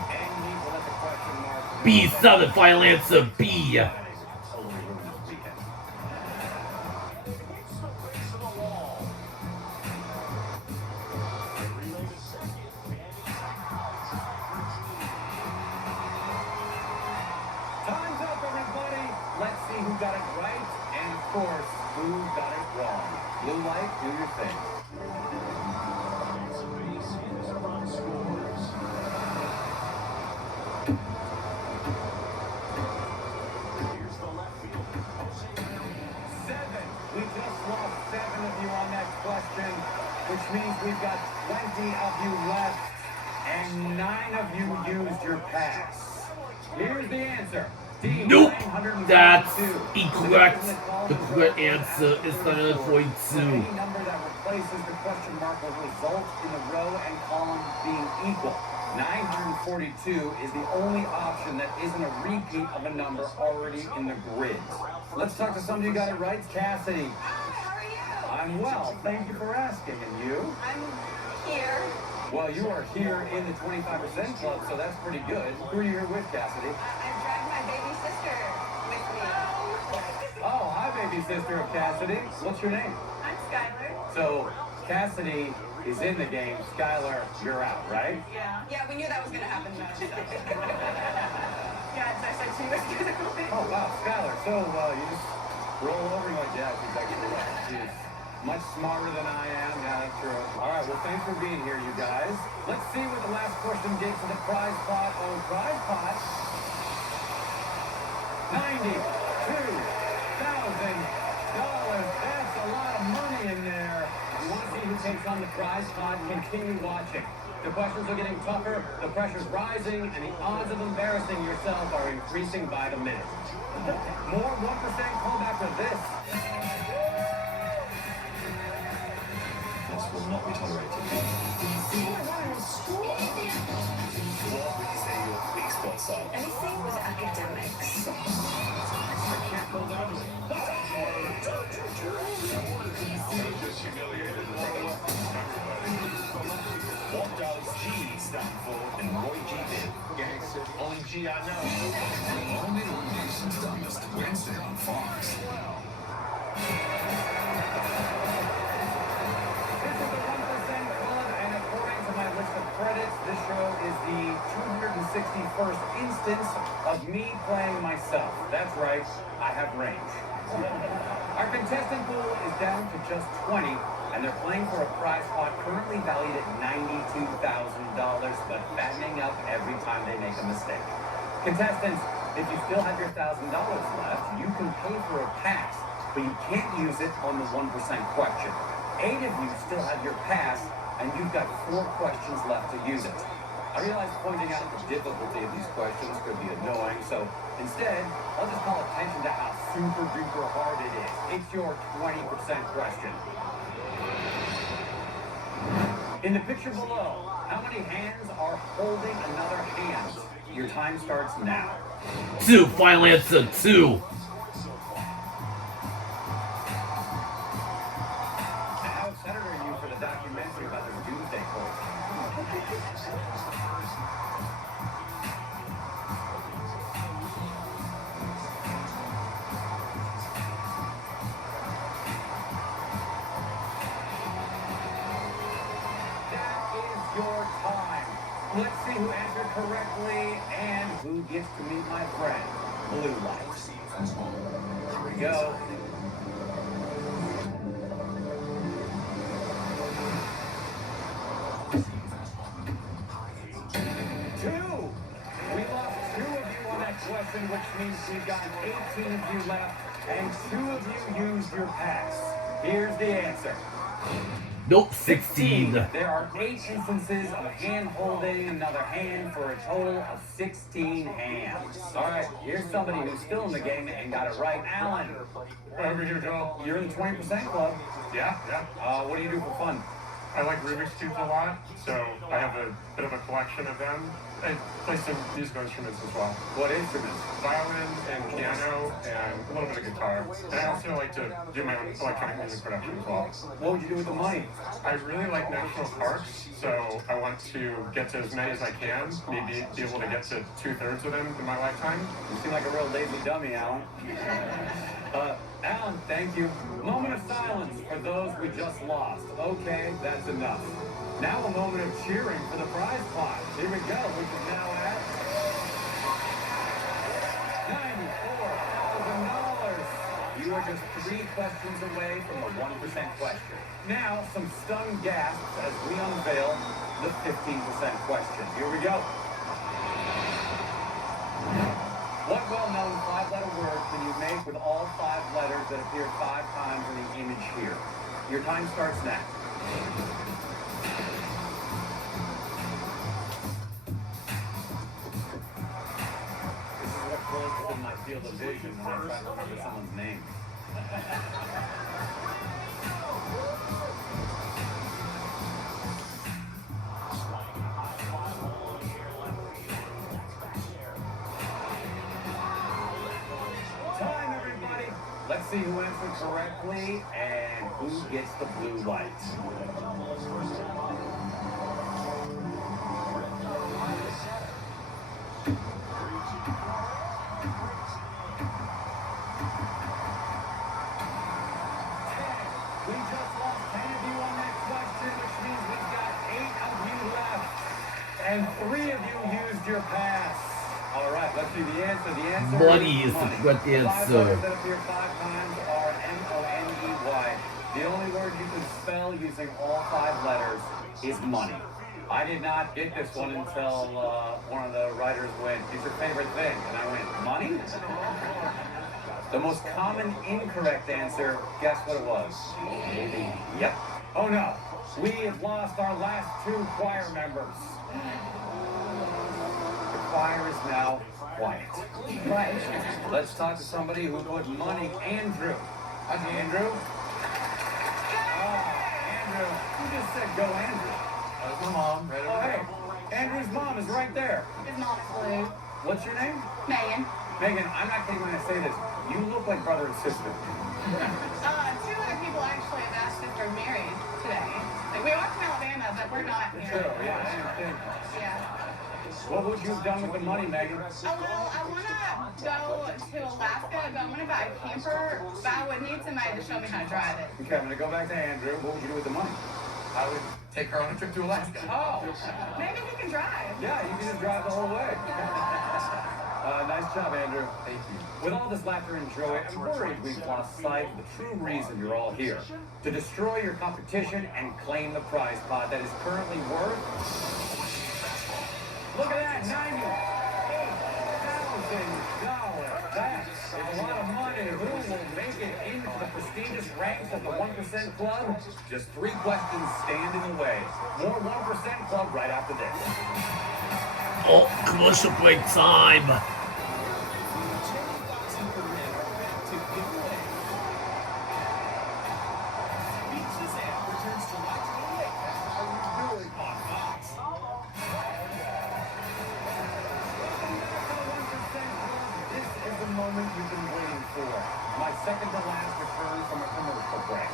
And you need to let the question mark B7, final answer, B. Time's up, everybody. Let's see who got it right, and of course, who got it wrong. Blue light, do your thing. We just lost 7 of you on that question, which means we've got 20 of you left, and 9 of you used your pass. Here's the answer. D, Nope, 942. that's incorrect. The correct answer is 942. Any number that replaces the question mark will result in the row and column being equal. 942 is the only option that isn't a repeat of a number already in the grid. Let's talk to somebody who got it right. Cassidy. How are you? I'm well. Thank you for asking. And you? I'm here. Well, you are here in the 25% club, so that's pretty good. Who are you here with, Cassidy? I dragged my baby sister with me. Oh, hi, baby sister of Cassidy. What's your name? I'm Skylar. So, Cassidy is in the game. Skylar, you're out, right? Yeah. Yeah, we knew that was going to happen. Yeah, it's actually she was physically. Oh, wow, Skylar. So, you just roll over and go, yeah, she's actually right. She's much smarter than I am. Yeah, that's true. All right, well, thanks for being here, you guys. Let's see what the last question gets to the prize pot. Oh, prize pot. $92,000. That's a lot of money in there. You want to see who takes on the prize pot? Continue watching. The questions are getting tougher, the pressure's rising, and the odds of embarrassing yourself are increasing by the minute. More 1% club after this. This will not be tolerated. What would you say your big spots are? Anything with academics. Just humiliated in front of everybody. What does G stand for in Roy G. Biv? Gangster. Only G I know. Only the nation's dumbest. Wednesday on Fox. This is the 1% Club, and according to my list of credits, this show is the 261st instance of me playing myself. That's right, I have range. Our contestant pool is down to just 20, and they're playing for a prize pot currently valued at $92,000, but fattening up every time they make a mistake. Contestants, if you still have your $1,000 left, you can pay for a pass, but you can't use it on the 1% question. 8 of you still have your pass, and you've got 4 questions left to use it. I realize pointing out the difficulty of these questions could be annoying, so instead, I'll just call attention to how super duper hard it is. It's your 20% question. In the picture below, how many hands are holding another hand? Your time starts now. 2, final answer, 2. How excited are you for the documentary about the Doomsday Cult? That is your time. Let's see who answered correctly and who gets to meet my friend, Blue Light. Here we go. We lost 2 of you on that question, which means we've got 18 of you left, and 2 of you used your pass. Here's the answer. Nope, 16. There are 8 instances of hand holding another hand for a total of 16 hands. All right, here's somebody who's still in the game and got it right. Alan. Right over here, Joe. You're in the 20% club. Yeah. What do you do for fun? I like Rubik's Cubes a lot, so I have a bit of a collection of them. I play some musical instruments as well. What instruments? Violin and piano and a little bit of guitar. And I also like to do my own electronic music production as well. What would you do with the money? I really like national parks, so I want to get to as many as I can, maybe be able to get to 2/3 of them in my lifetime. You seem like a real lazy dummy, Alan. Alan, thank you. Moment of silence for those we just lost. Okay, that's enough. Now a moment of cheering for the prize pot. Here we go, which is now at $94,000. You are just 3 questions away from the 1% question. Now, some stunned gasps as we unveil the 15% question. Here we go. What well-known 5-letter word can you make with all 5 letters that appear 5 times in the image here? Your time starts now. This is what closes in my field of vision when I try to remember someone's name. Time, everybody. Let's see who answered correctly and who gets the blue light. And 3 of you used your pass. All right, let's do the answer. The answer Money is is the money. correct The 5 answer. letters that appear 5 times are M-O-N-E-Y. The only word you can spell using all 5 letters is money. I did not get this one until one of the writers went, "It's your favorite thing," and I went, "Money?" The most common incorrect answer, guess what it was? Yep. Oh no, we have lost our last 2 choir members. The choir is now quiet. Right. Let's talk to somebody who put money. Andrew. Hi, Andrew. Andrew. Who just said go, Andrew? That was my mom, right over Hey, Andrew's mom is right there. His mom is blue. What's your name? Megan. Megan, I'm not kidding when I say this. You look like brother and sister. 2 other people actually have asked if they're married today. Like, we are from Alabama, but we're not married. Sure, yeah, same thing. Yeah. What would you have done with the money, Megan? Oh, well, I want to go to Alaska, but I'm going to buy a camper, but I would need somebody to show me how to drive it. Okay, I'm going to go back to Andrew. What would you do with the money? I would take her on a trip to Alaska. Oh, Maybe he can drive. yeah, you can just drive the whole way. Nice job, Andrew. Thank you. With all this laughter and joy, I'm worried we've lost sight of the true reason you're all here. To destroy your competition and claim the prize pot that is currently worth... Look at that, $98,000. That is a lot of money. Who will make it into the prestigious ranks of the 1% Club? Just 3 questions stand in the way. More 1% Club right after this. Oh, commercial break time. Moment you've been waiting for. My second to last return from a commercial break.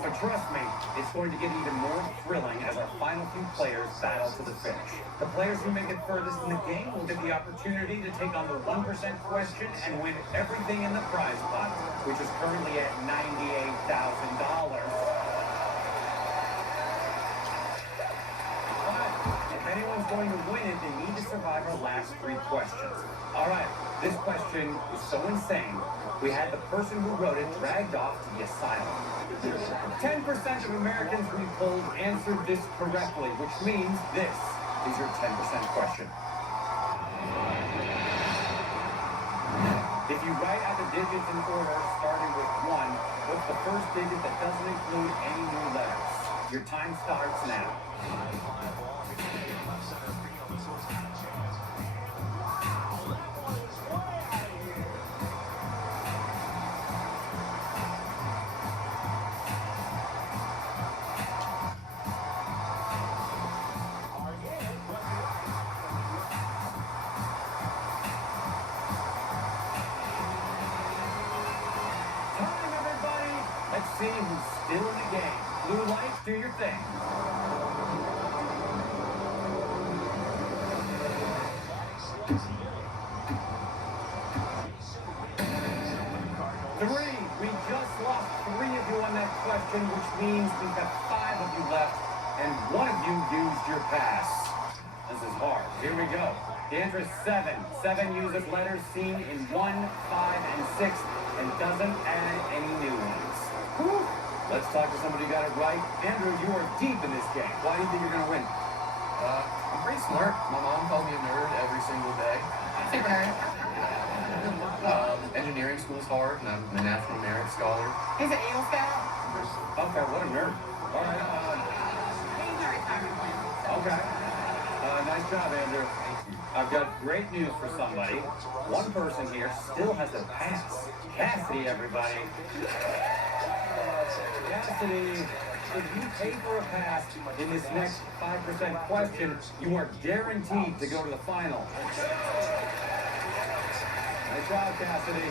But trust me, it's going to get even more thrilling as our final few players battle to the finish. The players who make it furthest in the game will get the opportunity to take on the 1% question and win everything in the prize pot, which is currently at $98,000. But if anyone's going to win it, they need to survive our last 3 questions. All right, this question is so insane, we had the person who wrote it dragged off to the asylum. 10% of Americans we polled answered this correctly, which means this is your 10% question. If you write out the digits in order, starting with 1, what's the first digit that doesn't include any new letters? Your time starts now. Let's see who's still in the game. Blue lights, do your thing. Three. We just lost 3 of you on that question, which means we've got 5 of you left, and 1 of you used your pass. This is hard. Here we go. The answer is 7. 7 uses letters seen in 1, 5, and 6, and doesn't add any new ones. Whew. Let's talk to somebody who got it right. Andrew, you are deep in this game. Why do you think you're going to win? I'm pretty smart. My mom called me a nerd every single day. Super nerd. Engineering school's hard, and I'm a National Merit Scholar. He's an Eagle Scout. Okay, what a nerd. All right. He's a retirement plan. Okay. Nice job, Andrew. I've got great news for somebody. One person here still has a pass. Cassidy, everybody. Cassidy, if you pay for a pass in this next 5% question, you are guaranteed to go to the final. Nice job, Cassidy.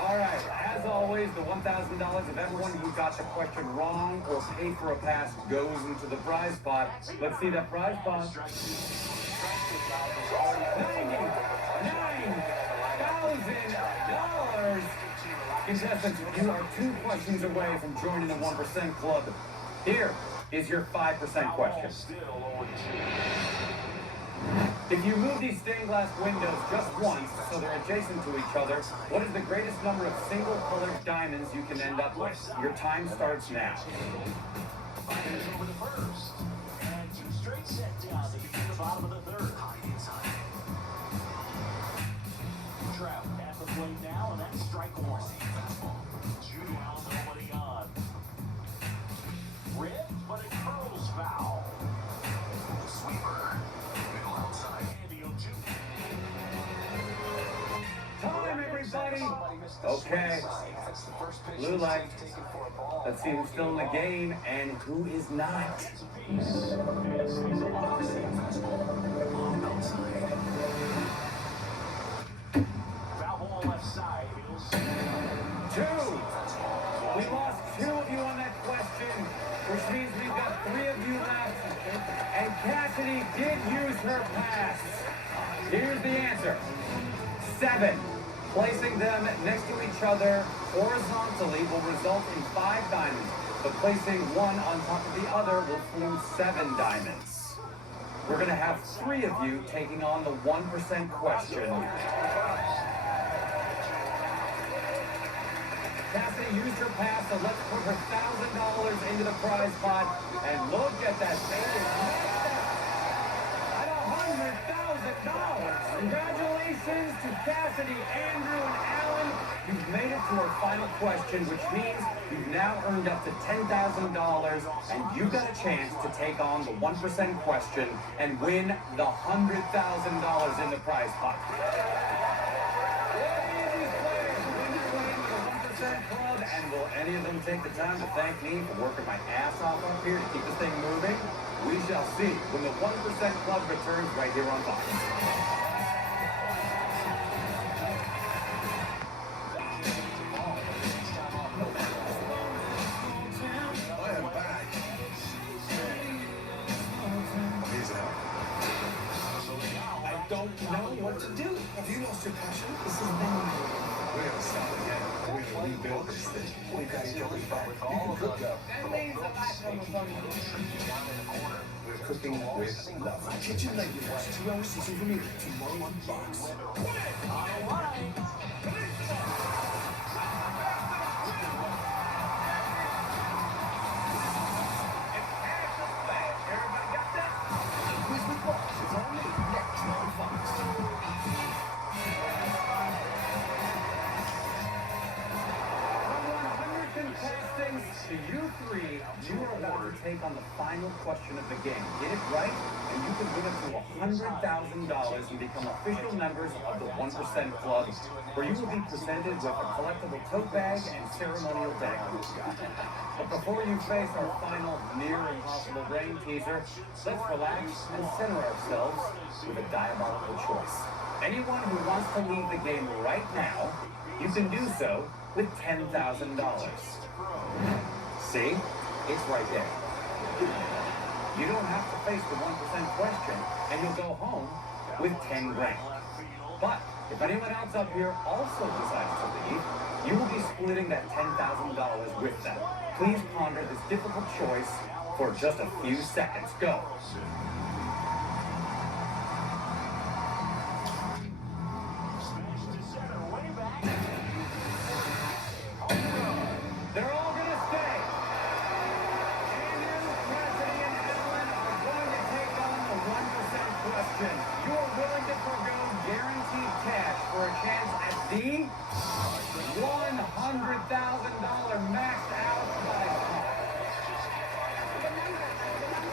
All right, as always, the $1,000 of everyone who got the question wrong or paid for a pass goes into the prize pot. Let's see that prize pot. $99,000. Contestants, you are 2 questions away from joining the 1% Club. Here is your 5% question. If you move these stained glass windows just once so they're adjacent to each other, what is the greatest number of single-colored diamonds you can end up with? Your time starts now. Fires over the first. And 2 straight set down to begin the bottom of the third. Trout at the plate now, and that's strike 1. Judy out, nobody on. Red, but it curls foul. Sweeper. Middle outside. Andy Ojuki. Time, everybody! Okay. Blue light. Let's see who's still in the game and who is not. Foul ball left side. Two. We lost 2 of you on that question, which means we've got 3 of you left. And Cassidy did use her pass. Here's the answer. 7. Placing them next to each other horizontally will result in 5 diamonds, but placing one on top of the other will form 7 diamonds. We're going to have 3 of you taking on the 1% question. Cassidy used her pass, so let's put her $1,000 into the prize pot. And look at that baby. At $100,000. Congratulations to Cassidy, Andrew, and Alan. You've made it to our final question, which means you've now earned up to $10,000, and you've got a chance to take on the 1% question and win the $100,000 in the prize pot. Club, and will any of them take the time to thank me for working my ass off up here to keep this thing moving? We shall see when the 1% Club returns right here on Fox. I am back. I don't know what to do. Have you lost your passion? This is been. We're gonna start again. We're gonna rebuild this thing. We got each other's back. You can cook though. That means a lot from a phone. We're cooking with love. Kitchen Regulars, 2-hour season premiere tomorrow on Fox. Everybody got that? Quiz with Fox is on me next on Fox. Contestants, to you 3, you are about to take on the final question of the game. Get it right, and you can win up to $100,000 and become official members of the 1% Club, where you will be presented with a collectible tote bag and ceremonial dagger. But before you face our final near impossible brain teaser, let's relax and center ourselves with a diabolical choice. Anyone who wants to leave the game right now, you can do so with $10,000. See? It's right there. You don't have to face the 1% question, and you'll go home with 10 grand. But if anyone else up here also decides to leave, you will be splitting that $10,000 with them. Please ponder this difficult choice for just a few seconds. Go. They're all going to stay. Andrew, Cassidy, and Alan are going to take on the 1% question. You are willing to forgo guaranteed cash for a chance at the $100,000 maxed out prize pot.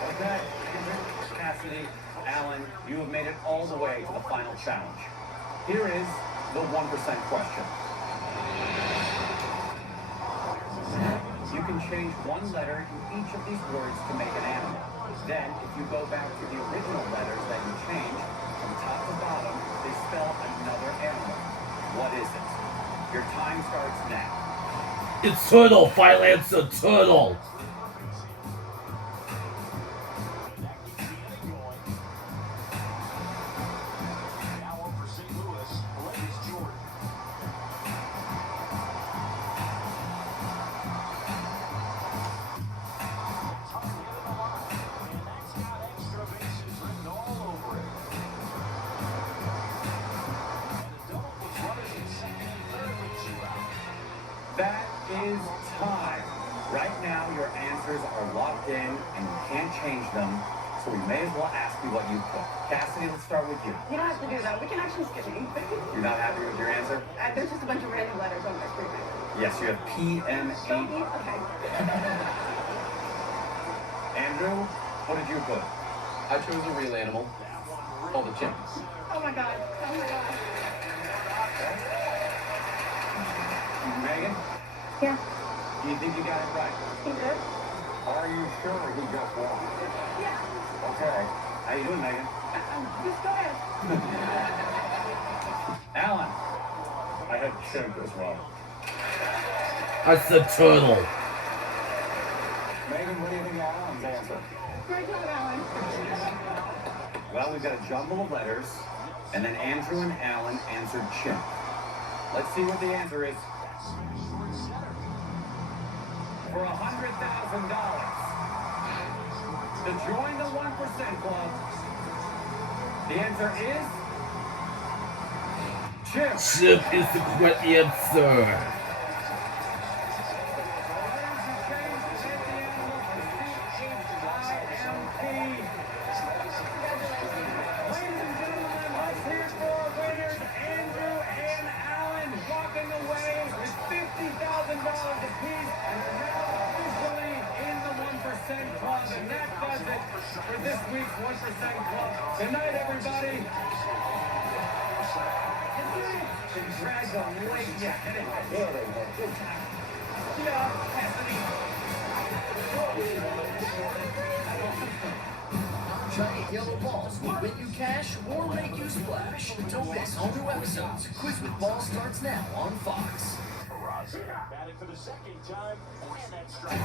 Okay, Cassidy, Alan, you have made it all the way to the final challenge. Here is the 1% question. You can change one letter in each of these words to make an animal. Then, if you go back to the original letters that you changed, from top to bottom, they spell another animal. What is it? Your time starts now. It's turtle. Final answer, turtle. in, and you can't change them, so we may as well ask you what you put. Cassidy, let's start with you. You don't have to do that. We can actually skip me. You're not happy with your answer? There's just a bunch of random letters on my screen. Yes, you have PMH. Okay. Andrew, what did you put? I chose a real animal. Oh, the chimp. Oh my god. Oh my god. Megan? Yeah. Do you think you got it right? You good? Are you sure he just won? Yeah. Okay. How you doing, Megan? Just go ahead. Alan? I had chimp as well. That's the turtle. Megan, what do you think of Alan's answer? Great job, Alan. Well, we've got a jumble of letters, and then Andrew and Alan answered chimp. Let's see what the answer is. For $100,000 to join the 1% Club, the answer is chimp. Chimp is the correct answer. Club, and that does it for this week's 1% Club. Good night, everybody. Congratulations. Yeah, good time. Yeah, Cassidy. Giant yellow balls will win you cash or make you splash. Don't miss all new episodes. Quiz with Ball starts now on Fox. Batting for the second time, and that strike.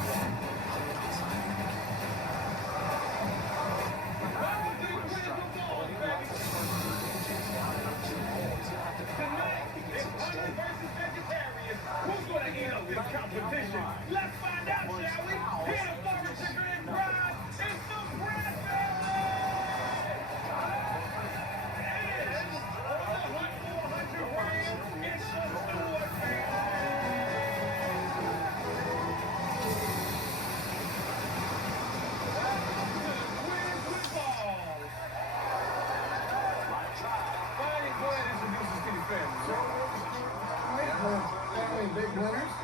Who's going to end up this competition? Let's find out, shall we? Here's the fucking chicken and fries. It's the Brad family! And all the 400 grams, it's the Stewart family! Quiz with balls. Brian, go ahead and introduce us to the family. Family big winners.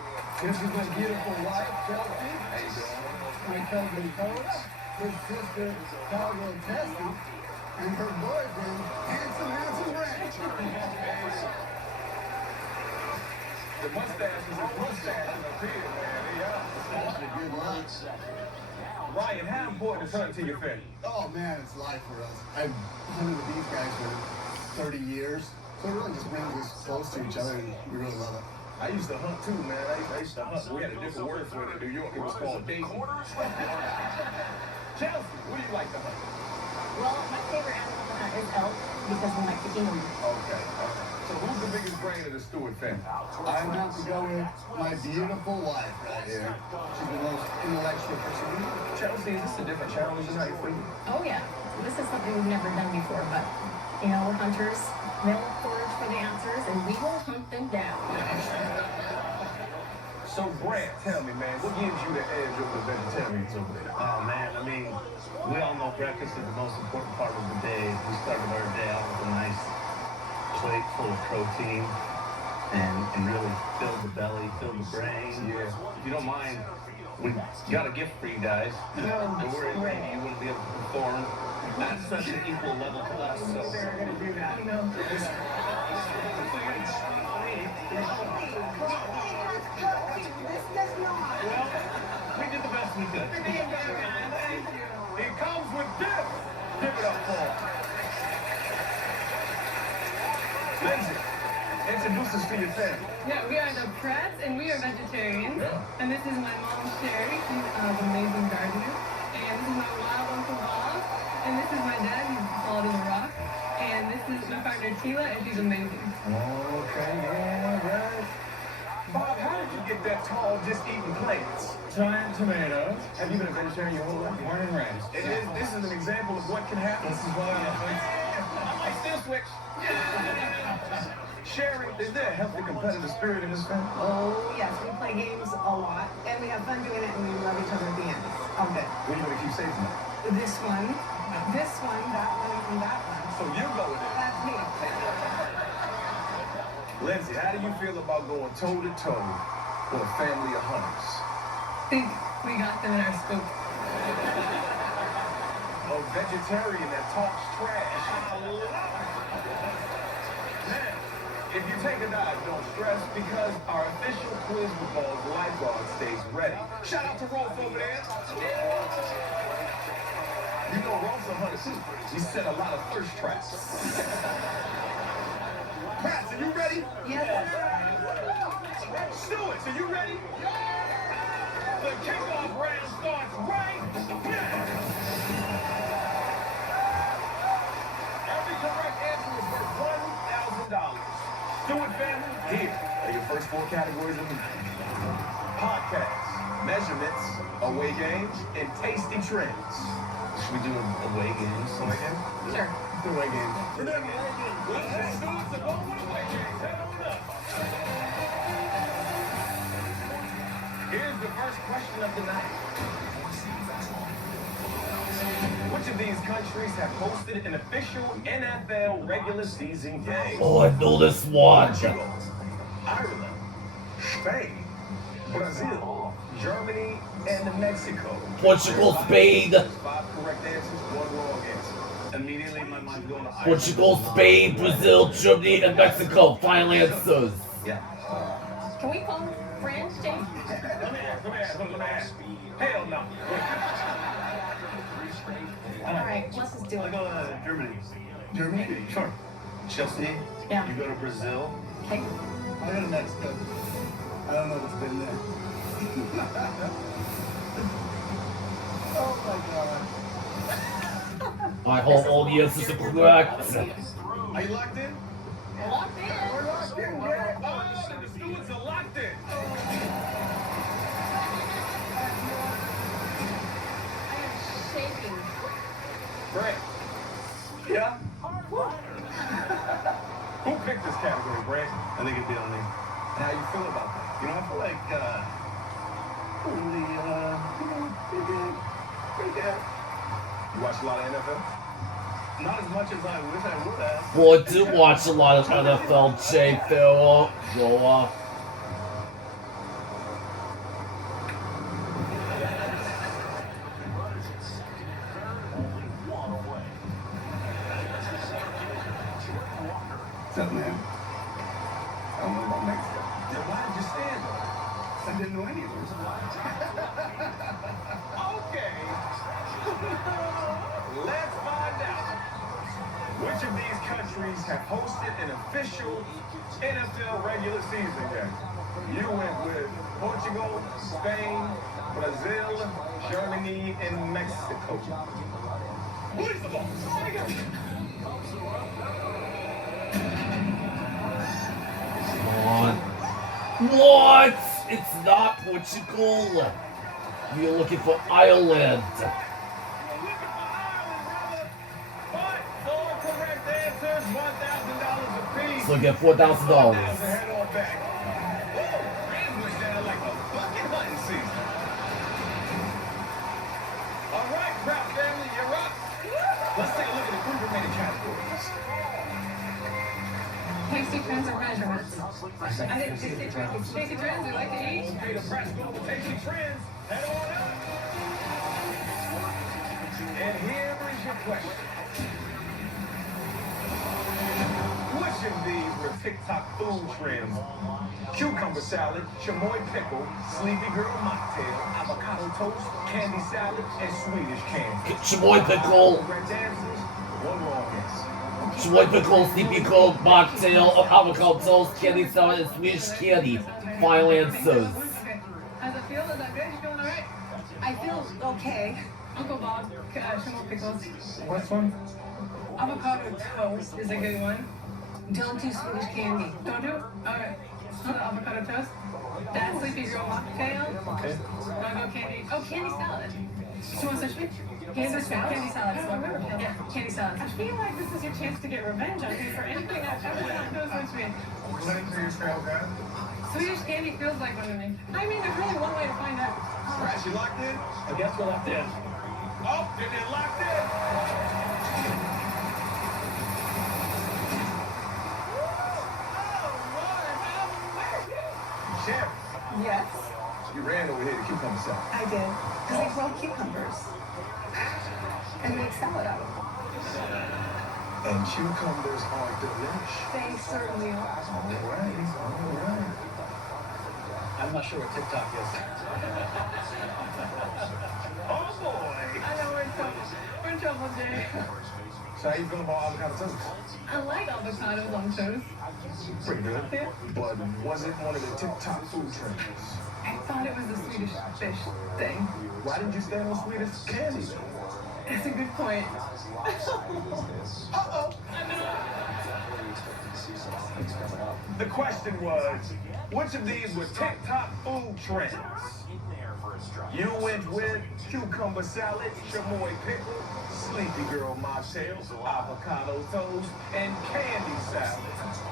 This is my beautiful wife, Chelsea. My cousin Coach, his sister, Calgo Tessie, and her boyfriend, handsome Brad. The mustache is a mustache up here, man. Yeah. Good luck. Ryan, how important is hunting to your family? Oh man, it's life for us. I've hunted with these guys for 30 years. So it really just brings us close to each other, and we really love it. I used to hunt too, man. I used to hunt. We had a different word for it in New York. It was called dating. Chelsea, what do you like to hunt? Well, my favorite animal to hunt is elk because we like to eat them. Okay. So who's the biggest brain of the Stewart family? I have to go with my beautiful wife right here. She's the most intellectual person. Chelsea, is this a different challenge tonight for you? Oh yeah, this is something we've never done before, but you know, we're hunters. They'll look forward for the answers, and we will hunt them down. So, Brad, tell me, man, what gives you the edge over the vegetarians over there? Oh man, I mean, we all know breakfast is the most important part of the day. We started our day out with a nice plate full of protein and really fill the belly, fill the brain. Yeah. If you don't mind, we got a gift for you guys. Don't worry, you wouldn't be able to perform at such an equal level to us. So. They're going to do that. You know? Well, we did the best we could. It comes with dip. Give it up for Lindsay, introduce us to your family. Yeah, we are the Pratt's, and we are vegetarians. Yeah. And this is my mom, Sherry. She's an amazing gardener. And this is my wild uncle, Bob. And this is my dad. He's bald as a rock. And this is my partner, Tila, and she's amazing. Okay, yeah, right. Bob, how did you get that tall just eating plants? Giant tomatoes. Have you been a vegetarian your whole life? Born and raised. This is an example of what can happen. This is why I might still switch. Sherry, is there a healthy competitive spirit in this family? Oh, yes. We play games a lot, and we have fun doing it, and we love each other at the end. Okay. What are you gonna keep saving them? This one, that one, and that one. So you go with it. That's me. Lindsay, how do you feel about going toe to toe with a family of hunters? I think we got them in our scoop. A vegetarian that talks trash. I love it. Now, if you take a dive, don't stress because our official Quiz with Balls lifeguard stays ready. Shout out to Rolf over there. You know Rolf's a hunter too. He set a lot of thirst traps. Pratt, are you ready? Yes. Stewart, are you ready? The kickoff round starts right now. Every correct answer is worth $1,000. Stewart family, here are your first 4 categories of the night. Podcasts, measurements, away games, and tasty trends. Should we do away games? Away games? Sure. Do away games. Remember, let's do it to go with away games. Head on up. Here's the first question of the night. Which of these countries have hosted an official NFL regular season game? Oh, I know this one. Portugal, Ireland, Spain, Brazil, Germany, and Mexico. Portugal, Spain. 5 correct answers, 1 wrong answer. Immediately my mind's going to Ireland. Portugal, Spain, Brazil, Germany, and Mexico. Final answers. Yeah. Can we call France, James? Let me ask. Hell no. All right, let's just do I it. go to Germany. Germany? Sure. Chelsea. Yeah. You go to Brazil. Okay. I go to Mexico. I don't know what's been there. Oh my god. I hope all the answers are correct. Are you locked in? Locked in. We're locked in, Greg. Oh, the stewards are locked in. I am shaking. Greg. Yeah? Who picked this category, Greg? I think it'd be on me. How you feel about that? You know, I feel like pretty good. You watch a lot of NFL? Not as much as I wish I would have. Well, I do watch a lot of NFL, Jay Phil. Go up. What's up, man? I don't know about Mexico. Then why did you stand there? I didn't know any of those. Okay. Let's find out. Which of these countries have hosted an official NFL regular season game? You went with Portugal, Spain, Brazil, Germany, and Mexico. Who is the ball? Come on. What? It's not Portugal. You're looking for Ireland. So get $4,000. Alright, Kraft family, you're up. Let's take a look at the group-related categories. Tasty trends or measurements? I didn't tasty trends. Tasty trends, we like to eat. Okay, the press go with tasty trends. Head on up. And here is your question. Which of these were TikTok food trends? Cucumber salad, chamoy pickle, sleepy girl mocktail, avocado toast, candy salad, and Swedish candy. Chamoy pickle. Correct answers, 1 wrong answer. Chamoy pickle, sleepy pickle, mocktail, avocado toast, candy salad, and Swedish candy. Final answers. Okay. How's it feel? Is that good? You feeling all right? I feel okay. Uncle Bob, chamoy pickles. What's one? Avocado toast is a good one. Don't do Swedish candy. Don't do it? All right. Avocado toast. That sleepy girl mocktail. Okay. Wanna go candy? Oh, candy salad. She wants sushi? Candy salad. Candy salad. Yeah, candy salad. I feel like this is your chance to get revenge on me for anything I've ever done. No such me. Swedish candy feels like one to me. I mean, there's really one way to find out. Right, you locked in? I guess we're locked in. Oh, they're locked in. Chef, Yes, you ran over here to cucumber salad. I did. Because they grow cucumbers and make salad out of them. And cucumbers are delish. They certainly are. All right. I'm not sure what TikTok is. Oh boy! I know we're in trouble, Jay. So how you feeling about avocado toast? I like avocados on toast. Pretty good. Yeah. But was it one of the TikTok food trends? I thought it was a Swedish fish thing. Why didn't you stand on Swedish candy? That's a good point. The question was, which of these were TikTok food trends? You went with cucumber salad, chamoy pickle, sleepy girl mocktail, avocado toast, and candy salad.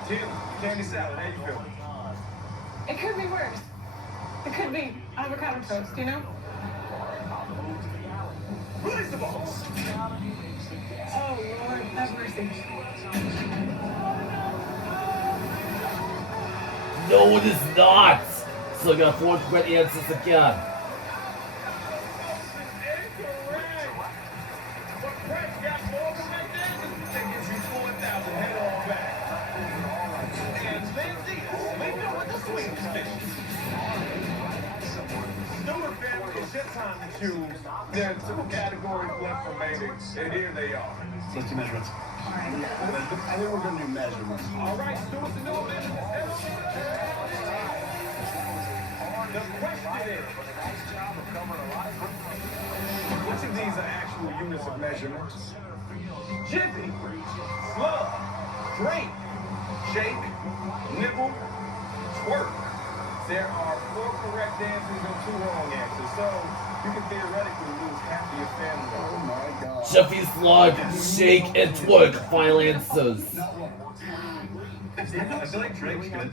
Tim, candy salad, how you feeling? It could be worse. It could be avocado toast, you know? Release the balls. Oh, Lord, have mercy. No, it is not. So I got 4 correct answers again. There are 2 categories left remaining, and here they are. Let's do measurements. I think we're going to do measurements. All right, Stuart, the new measurements. The question is, which of these are actual units of measurement? Jiffy, slug, drink, shake, nibble, twerk. There are 4 correct answers and 2 wrong answers, so you can theoretically lose half of your family. Oh my God. Jeffy Slug, Shake, and Twerk. Final answers. I feel like Drake's good.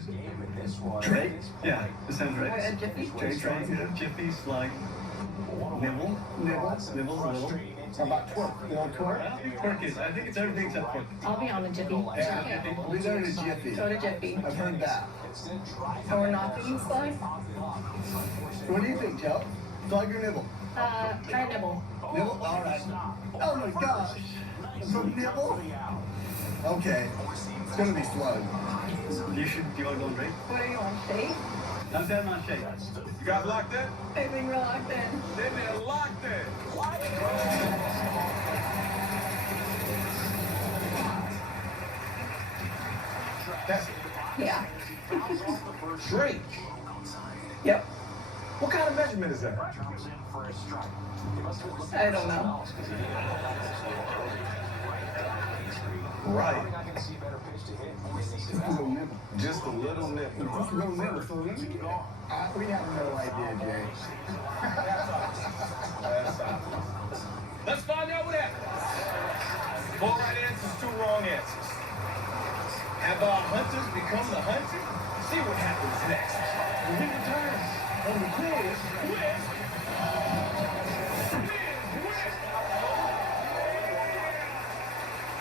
Drake? Yeah, that sounds right. And Jiffy? Drake's good. Jiffy, Slug, Nibble. Nibble's a little. How about twerk? You know twerk? I think twerk is. I think it's everything except twerk. I'll be on the Jiffy. Yeah. We go to Jiffy. Go to Jiffy. I've heard that. So we're not doing slug? What do you think, Joe? Slug or nibble? Try nibble. Nibble? All right. Oh my gosh. So nibble? Okay. It's going to be slug. Do you want to go Drake? What are you on, shake? I'm saying on Shake. You guys locked in? I think we're locked in. Then they're locked in. That's it. Yeah. Drake. Yep. What kind of measurement is that? I don't know. Right. Just a little nibble. Just a little nibble. So we have no idea, Jay. Let's find out what happens. 4 right answers, 2 wrong answers. Have our hunters become the hunted? See what happens next. When we return on the quiz with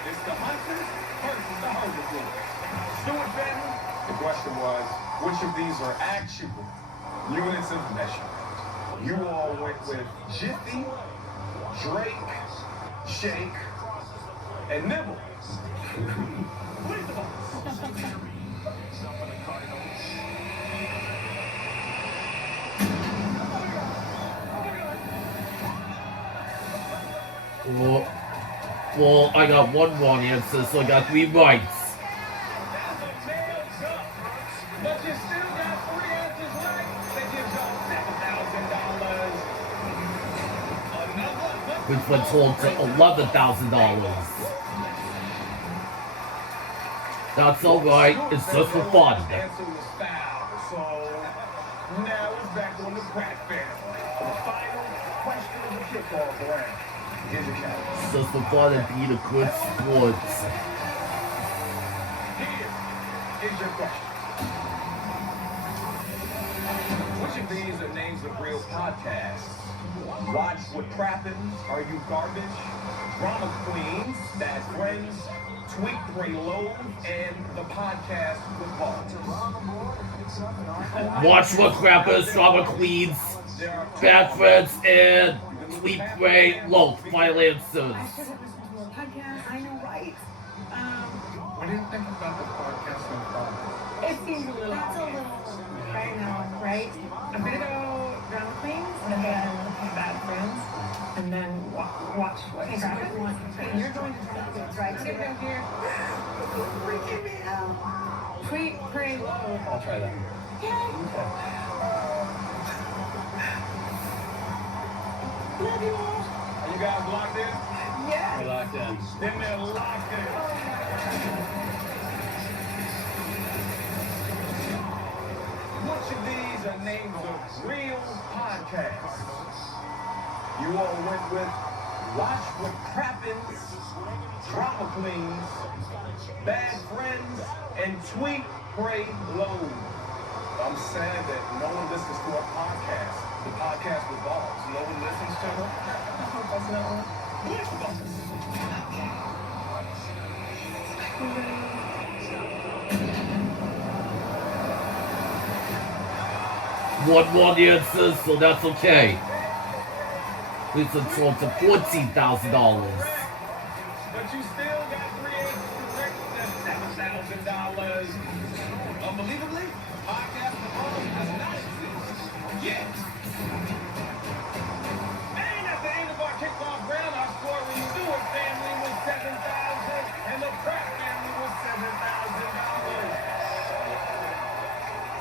it's the hunters versus the hunted. Stuart family, the question was, which of these are actual units of measurement? You all went with Jiffy, Drake, Shake, and Nibble. Well, I got 1 wrong answer, so I got 3 rights. But you still got 3 answers right. That gives y'all $7,000. Which went told to $11,000. That's alright, it's just for fun. Answer was foul, so now it's back on the Pratt family. The final question of the kickball brand. Here's your challenge. So far to be the good sports. Here is your question. Which of these are names of real podcasts? Watch What Crappin', Are You Garbage? Drama Queens, Bad Friends, Tweet, Pray, Load, and the podcast with Balls. Watch What Crappers, Drama Queens, Bad Friends, and Tweet, Pray, Load. Final answers. I should have listened to a podcast. I know, right? What do you think about the podcast so far? It seems a little. That's a little. I know, right? I'm gonna go Drama Queens and then Bad Friends and then watch what Okay, so happens. you're going to Drama Queens, right? I'm gonna go here. Freaking me out. Tweet, pray, load. I'll try that. Love you all. Are you guys locked in? Yeah. We're locked in. Then they're locked in. Which of these are names of real podcasts? You all went with Watch What Crappin', Drama Queens, Bad Friends, and Tweet, Pray, Load. I'm sad that no one listens to our podcast. The podcast with Balls. No one listens to them. That's not one. One more answers, so that's okay. It's a total of $14,000. But you still got 3 answers correct. That's $7,000. Unbelievably, podcast with Balls does not exist yet. And at the end of our kickoff round, our score in the Stewart family was $7,000, and the Pratt family was $7,000.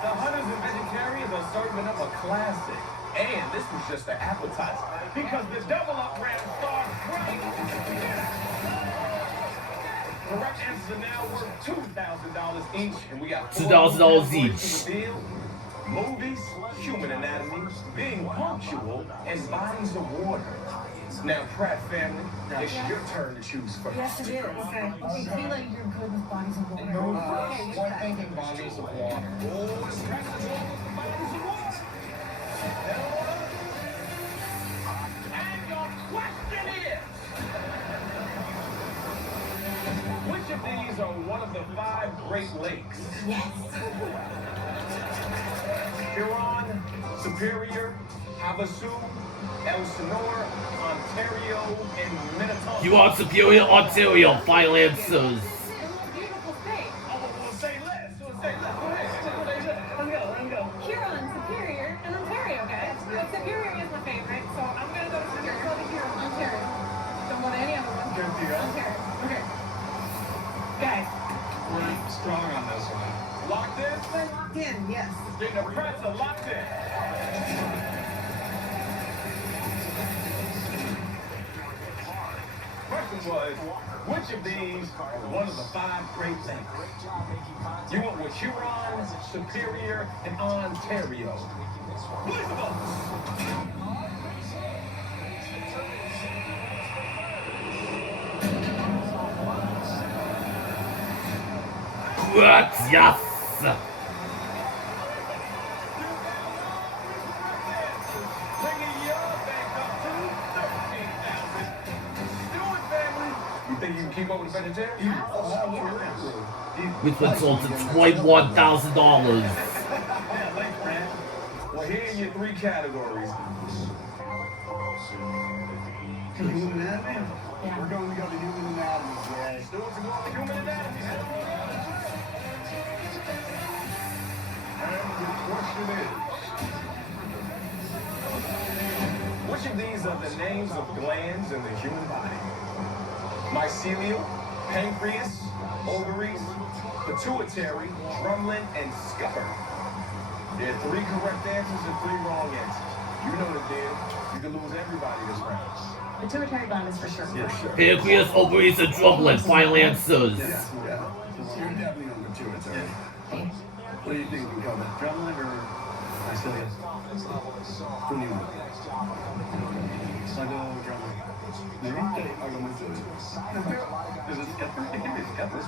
The hunters and vegetarians are serving up a classic. And this was just an appetizer, because the double-up round starts right now. Correct answers are now worth $2,000 each, and we got $2,000 each. to reveal. Movies, human anatomy, being punctual, and bodies of water. Now, Pratt family, it's your turn to choose first. Yes, it is. Okay. Okay, Kayla, you're good with bodies of water. Okay, One thing in bodies of water. And your question is, which of these are one of the 5 Great Lakes? Yes. Huron, Superior, Havasu, Elsinore, Ontario, and Minnetonka. You are Superior, Ontario. Final answers. Beautiful state. We'll say less. We'll say less. Go ahead. Let's go. Huron, Superior, and Ontario, guys. But Superior is my favorite, so I'm gonna go to Superior. Go to Huron, Ontario. Don't want any other one. Good deal. Ontario. Okay. Guys. We're strong on this one. Locked in? We're locked in, yes. Then the press are locked in. Question was, which of these are one of the 5 Great Lakes? You went with Huron, Superior, and Ontario. Where's the votes? Gracias. Bringing your bank up to $13,000. Stewart family, you think you can keep up with the vegetarian? Which went sold to $21,000. Yeah, thanks, Brad. Well, here are your 3 categories. Human anatomy? We're going to go to human anatomy today. Stewart's going to human anatomy. And the question is, which of these are the names of glands in the human body? Mycelial, pancreas, ovaries, pituitary, drumlin, and scupper. There are 3 correct answers and 3 wrong answers. You know the deal. You can lose everybody this round. Pituitary gland is for sure. Yeah, sure. Pancreas, ovaries, and drumlin. Final answers. Yeah. You're definitely on pituitary. What do you think we go with? Drumlin or Mycelium. From New York. Sago drummer. Okay, Sago Mycelium. Is it Skipper? It can be Skipper.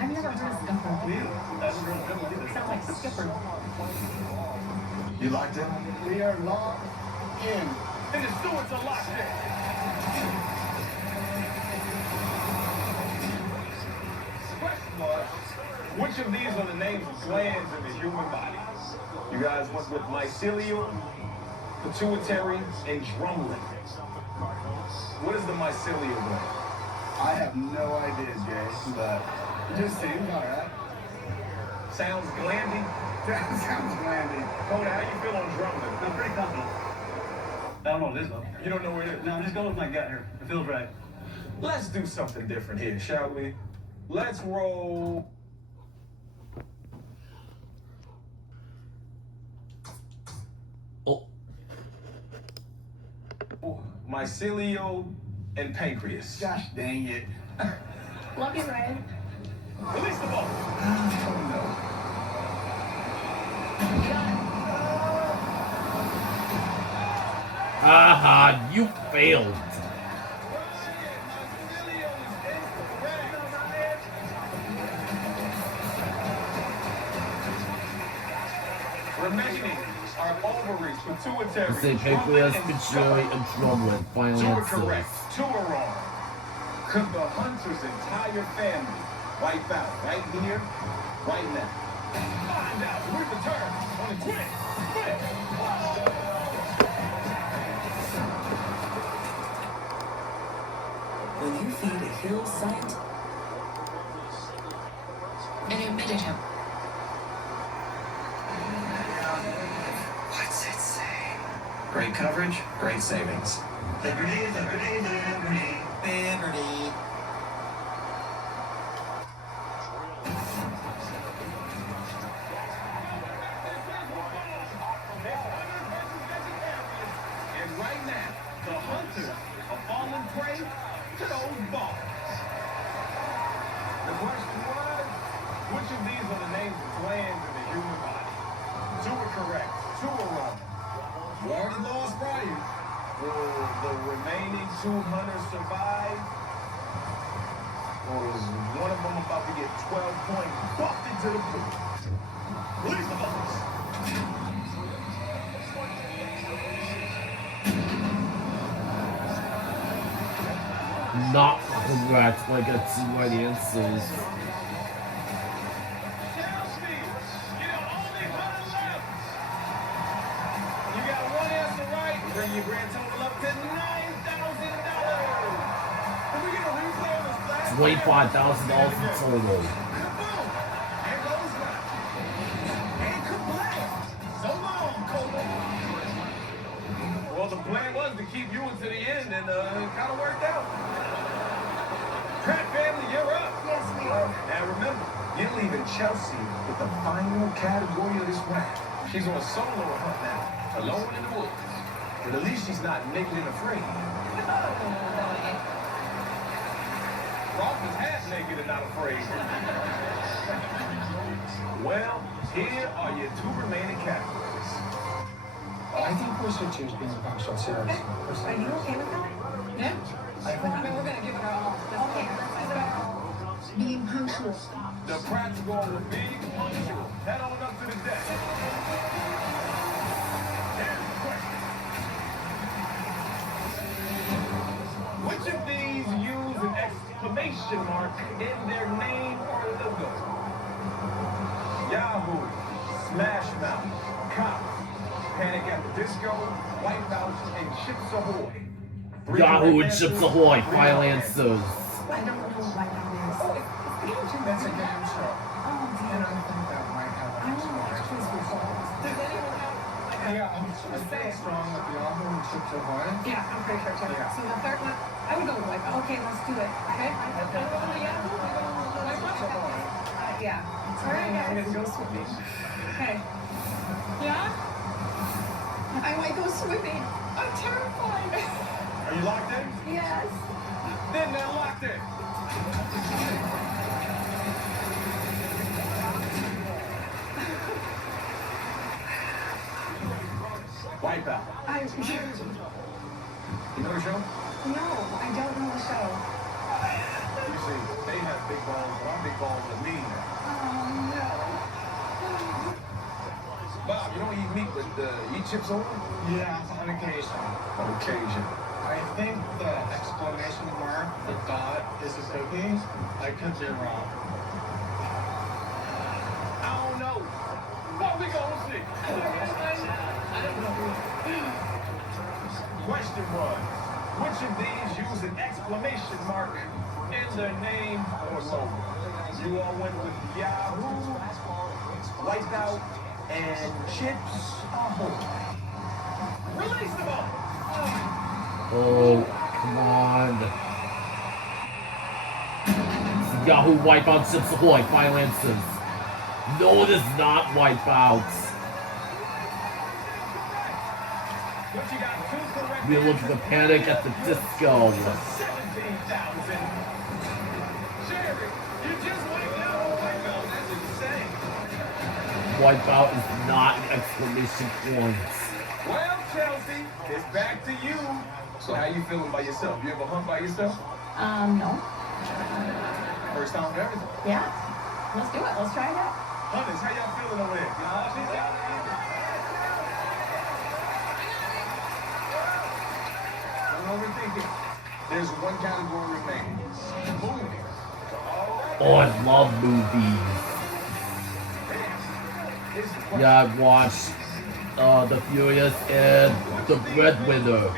I've never heard of Skipper. Me either. I haven't heard of Skipper either. Sounds like Skipper. You locked in? We are locked in. And the stewards are locked in. Question was, which of these are the names of glands in the human body? You guys went with mycelium, pituitary, and drumlin. What is the mycelium gland? I have no idea, Jay, but it just seems all right. Sounds glandy. Sounds glandy. Coda, how you feel on drumlin? I'm pretty confident. I don't know what it is, though. You don't know where it is? No, I'm just going with my gut here. It feels right. Let's do something different here, shall we? Let's roll. Oh. Mycelio and pancreas. Gosh dang it. Love you, Ryan. Release the ball. Oh no. Haha, you failed. Remaining are ovaries, pituitary, Say pancreas, pituitary, and drumlin. Final Two are answers. correct. Two are wrong. Could the hunter's entire family wipe out right here, right now? Find out. We return on the quick. When you feed a hill site and omitted him. What's it say? Great coverage, great savings. Liberty, liberty, liberty, liberty. And right now, the hunters are falling prey to those balls. The question was, which of these are the names of glands in the human body? Two are correct. Two are wrong. You already lost Brian. Will the remaining two hunters survive? Or is one of them about to get 12 points bumped into the blue? Release the balls. Not correct, but I got two right answers. You got one answer right. Bring your grand total up to $9,000. Can we get a replay of this last $25,000 in total. Kaboom! And goes right. And kablam! So long, Cobra. Well, the plan was to keep you until the end, and it kind of worked out. Pratt family, you're up. Yes, we are. Now remember, you're leaving Chelsea with the final category of this round. She's on a solo hunt now, alone in the woods. But at least she's not naked and afraid. Ross is half naked and not afraid. Well, here are your two remaining categories. I think we should choose being punctual, seriously. Are you okay with that? Yeah? I think I mean, we're gonna give it our all. Okay, let's give it our all. Being punctual. The Pratt's going with being punctual. Head on up to the deck. Here's the question. Which of these use an exclamation mark in their name or logo? Yahoo, Smash Mouth, Cop, Panic at the Disco, Wipeout, and Chips Ahoy. Three Yahoo correct and Chips answers, Ahoy, three final wrong answers. I don't know what that is. that's a game show. Oh, And dear. I think that might have I want to watch this result. Does anyone have, Yeah, I'm staying strong with the Yahoo and Chips Ahoy. yeah, I'm pretty sure too. Yeah. So the third one, I would go with Wipeout. Okay, let's do it. Okay? I'm going with Yahoo, I'm going with Wipeout. Yeah. All right, I'm guys. gonna go swimming. Okay. Yeah? I might go swimming. I'm terrified. Are you locked in? Yes. Then they're locked in. Wipeout? I. You know the show? No, I don't know the show. You see, they have big balls, but our big balls are mean. Oh, no. Bob, you don't eat meat, but eat chips over? Yeah, on occasion. On occasion. I think the exclamation mark, the dot, is a cookie. I could be wrong. I don't know. What we gonna see? Question was, which of these use an exclamation mark in their name or logo? You all went with Yahoo, Wipeout, and Chips Ahoy. Release the ball. Oh, come on. Yahoo Wipeout Chips Ahoy, final answers. No, it is not Wipeouts. We look at the Panic at the Disco. 17,000. Jerry, you just went down Wipeout. That's insane. Wipeout is not exclamation points. Well, Chelsea, it's back to you. So how you feeling by yourself? You ever hunt by yourself? No. First time for everything. Yeah. Let's do it. Let's try it out. Hunters, how y'all feeling over there? She's got it. Don't overthink it. There's one category remaining. Movies. Oh, I love movies. Yeah, I watched The Furious and The Breadwinner.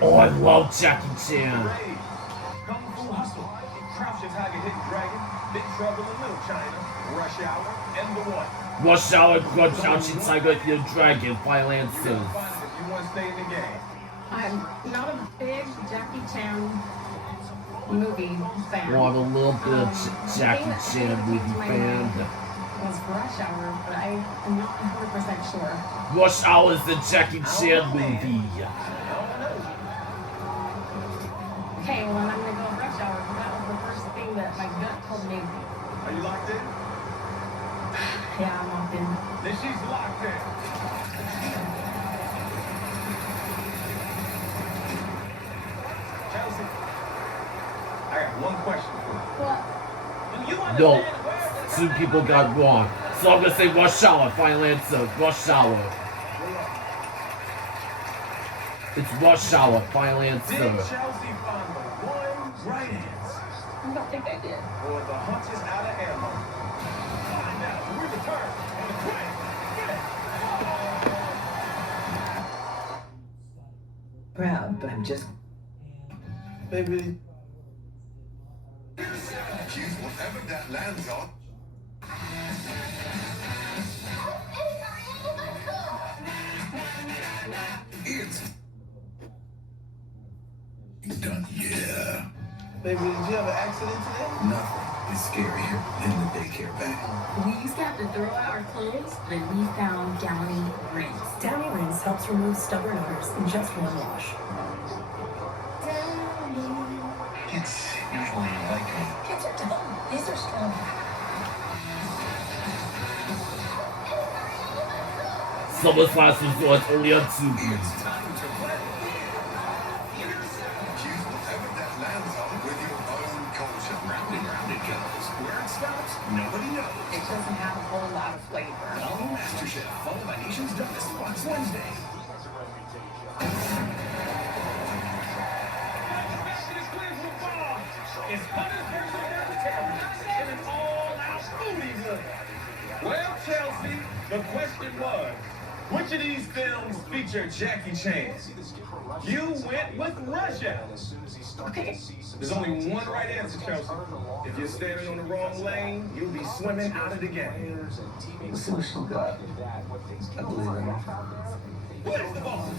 Oh, I love Jackie Chan. Kung Fu Hustle. Crouching Tiger, Hidden Dragon. Big Trouble in Little China. Rush Hour. And the what? Rush Hour, Crouching Tiger, Hidden Dragon, final answers. If you want to stay in the game. I'm not a big Jackie Chan movie fan. Oh, I'm a little bit of Jackie Chan movie fan. Was Rush Hour, but I am not 100% sure. Rush Hour is the Jackie Chan movie. Okay, well then I'm gonna go with Rush Hour because that was the first thing that my gut told me. Are you locked in? Yeah, I'm locked in. Then she's locked in. Chelsea, I got one question for you. What? No, two people got wrong. So I'm gonna say Rush Hour, final answer. Rush Hour. It's Rush Hour, final Did answer. Chelsea find the one right answer? I don't think I did. Or the hunt is out of ammo? Find out when we return on the quick. Proud, but I'm just. Baby. Choose whatever that lands on. It's done, yeah. Baby, did you have an accident today? Nothing is scarier than the daycare bag. We used to have to throw out our clothes, but we found Downy Rinse. Downy Rinse helps remove stubborn odors in just one wash. Kids usually like me. Kids are dumb. These are strong. Someone's last resort only on Tubi. Choose whatever that lands on with your own culture. Round and round it goes. Where it stops, nobody knows. It doesn't have a whole lot of flavor. Follow MasterChef, followed by Nation's Dumbest Spots Wednesday. It's Hunters versus Vegetarians in an all-out foodie war. Well, Chelsea, the question was, which of these films feature Jackie Chan? You went with Rush Hour. Okay. There's only one right answer, Chelsea. If you're standing on the wrong lane, you'll be swimming out of the game. Let's see what she got. I believe in her. Where's the ball?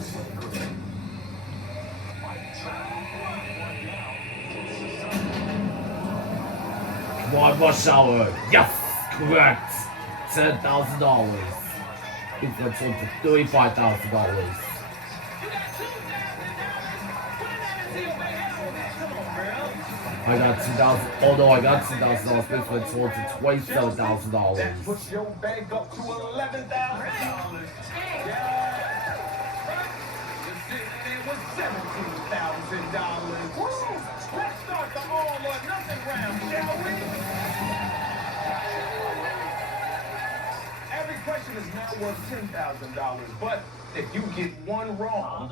Come on, Rush Hour. Yes, correct. $10,000. It's went to $35,000. I got $2,000. Oh no, I got $2,000. This went sold to $27,000. That puts your bag up to $11,000. $17,000. Woo! Let's start the all or nothing round, shall we? Every question is now worth $10,000, but if you get one wrong,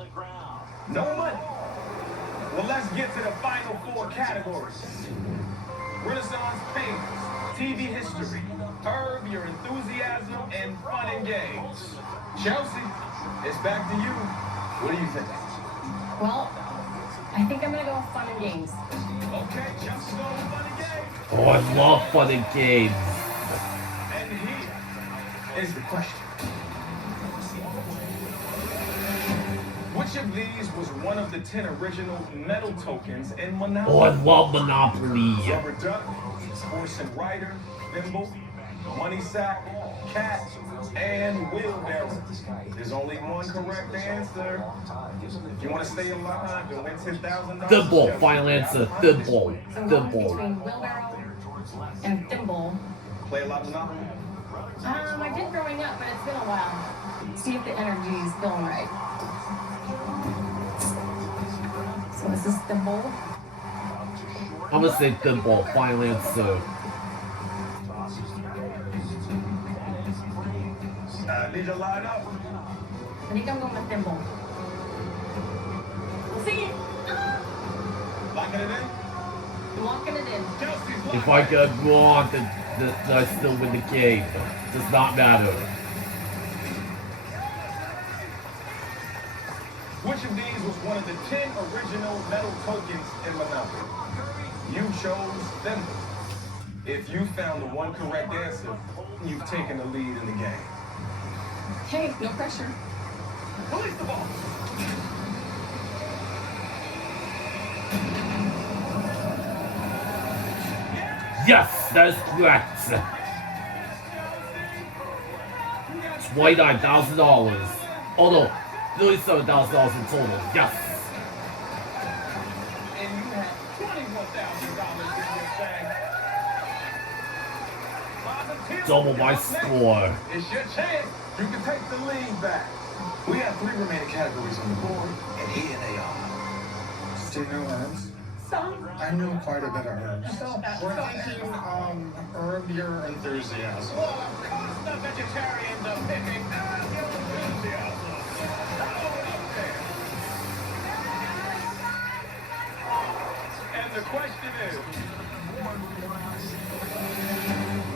no money. Well, let's get to the final four categories. Renaissance painters, TV history, Herb, your enthusiasm, and fun and games. Chelsea, it's back to you. What do you think? Well, I think I'm gonna go with fun and games. Okay, Chelsea's going with fun and games. Oh, I love fun and games. And here is the question. Which of these was one of the 10 original metal tokens in Monopoly? Oh, I love Monopoly. Rubber duck, horse and rider, thimble, money sack, cat, and wheelbarrow. There's only one correct answer. If you want to stay alive and win $10,000, Thimble, final answer. Thimble. I'm going Thimble. between wheelbarrow and thimble. Play a lot of Monopoly? I did growing up, but it's been a while. See if the energy is feeling right. So this is thimble. I'm gonna say Thimble, final answer. Need you line up? I think I'm going with thimble. See it? Locking it in? I'm locking it in. If I get wrong, then I still win the game. Does not matter. Which of these was one of the 10 original metal tokens in Monopoly? You chose thimble. If you found the one correct answer, you've taken the lead in the game. Hey, no pressure. Release the ball. Yes, that is correct. $29,000. Oh no, $37,000 in total. Yes. And you have $21,000 in your bag. Double my score. It's your chance. You can take the lead back. We have 3 remaining categories on the board, and here they are. Do you know herbs? Some. I know quite a bit of herbs. We're thinking, herb your enthusiasm. Well, of course the vegetarians are picking herb your enthusiasm. And the question is,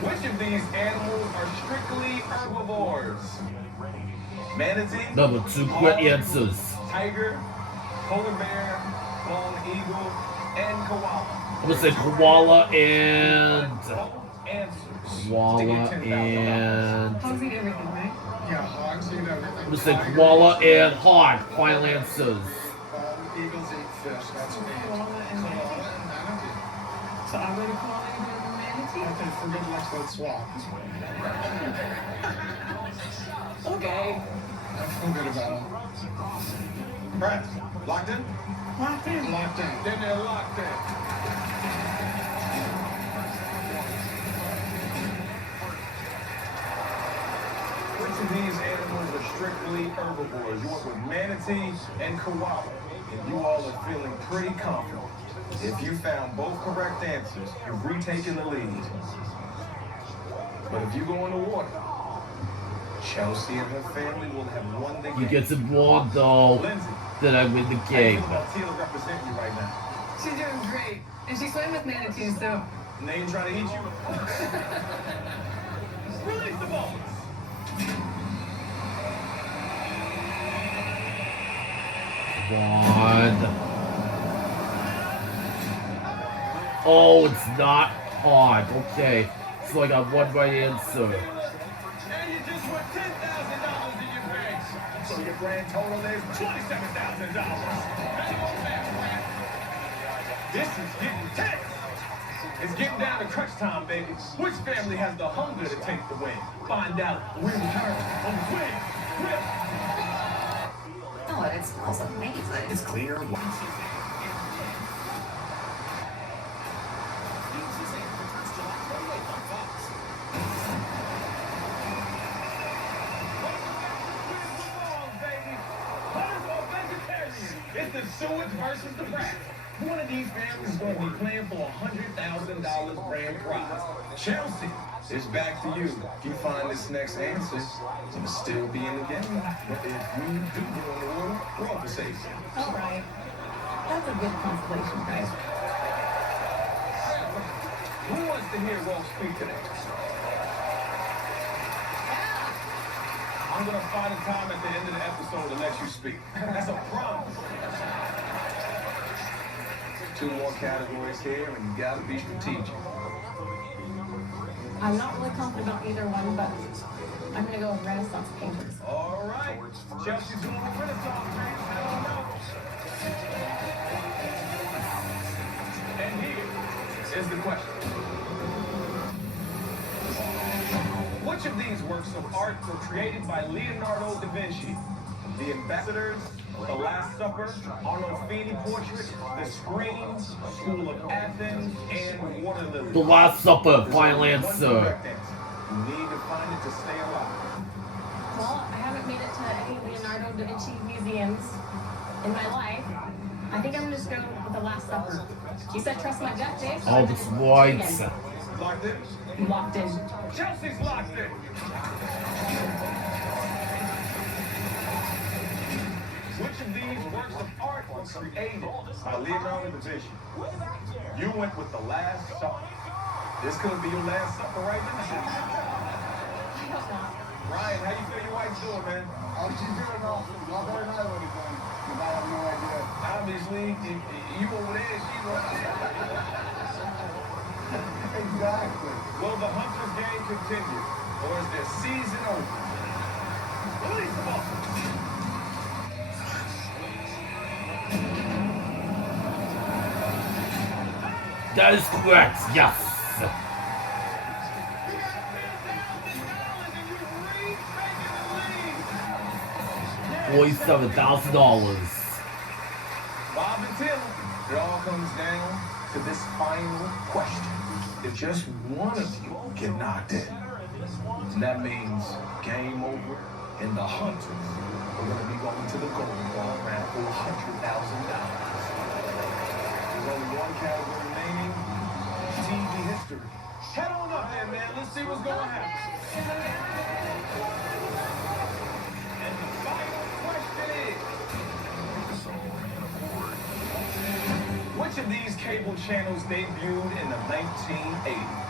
which of these animals are strictly herbivores? Manatee? Number 2 correct answers. Tiger, polar bear, bald eagle, and koala. I'm gonna say koala and Answers. koala and Hogs eat everything, right? Yeah, hogs eat everything. I'm gonna say koala and hog. Final answers. Eagles eat fish. That's me. Koala and manatee. manatee. So I'm going to koala and you're the manatee? Okay, for good luck, let's swap. Okay. I feel good about them. Brett, locked in? Locked in. Locked in. Then they're locked in. Which of these animals are strictly herbivores? You went with manatee and koala. And you all are feeling pretty confident. If you found both correct answers, you've retaken the lead. But if you go in the water, Chelsea and her family will have won the game. You get some wrong though, Lindsay, then I win the how do you game. feel about Teal representing you right now? She's doing great. And she swam with manatees, so. And they ain't trying to eat you? Release the ball. One. Oh, it's not hard. Okay. So I got one right answer. And you just won $10,000 in your bank. So your grand total is $27,000. Hang on there, Brad. This is getting tense. It's getting down to crunch time, baby. Which family has the hunger to take the win? Find out when we return on the Twin Whip. Oh, it smells amazing. It's clear. It's the Seward versus the Brats. One of these families is going to be playing for $100,000 grand prize. Chelsea, it's back to you. If you find this next answer, you'll still be in the game. But if you do go in the water, roll for safety. All right. That's a good consolation prize. Who wants to hear Rolf speak today? I'm going to find a time at the end of the episode to let you speak. That's a promise. 2 more categories here, and you got to be strategic. I'm not really confident about either one, but I'm going to go with Renaissance painters. All right. Chelsea's doing the Renaissance painters. I don't know. And here is the question. Which of these works of art were created by Leonardo da Vinci? The Ambassadors, The Last Supper, Arnolfini Portrait, The Scream, School of Athens, and Water Lily. The Last Supper, final answer. You need to find it to stay alive. Well, I haven't made it to any Leonardo da Vinci museums in my life. I think I'm going to just go with The Last Supper. You said trust my gut, Dave. So Oh, that's right. Locked in? Locked in. Chelsea's locked in. Which of these works of art were created by Leonardo da Vinci? You went with The Last Supper. This could be your last supper right now. I hope not. Ryan, how you feel your wife's doing, man? Oh, she's doing awesome. A lot better than I would have done. Because I have no idea. Obviously, you over there, she's over there. Exactly. Will the Hunters game continue? Or is their season over? Release the ball. That is correct, yes. $47,000. Bob and Tim, it all comes down to this final question. If just one of you get knocked in, that means game over, and the Hunters are going to be going to the Golden Ball round for $100,000. There's only one category remaining, TV history. Head on up there, man. Let's see what's going to happen. And the final question is, which of these cable channels debuted in the 1980s?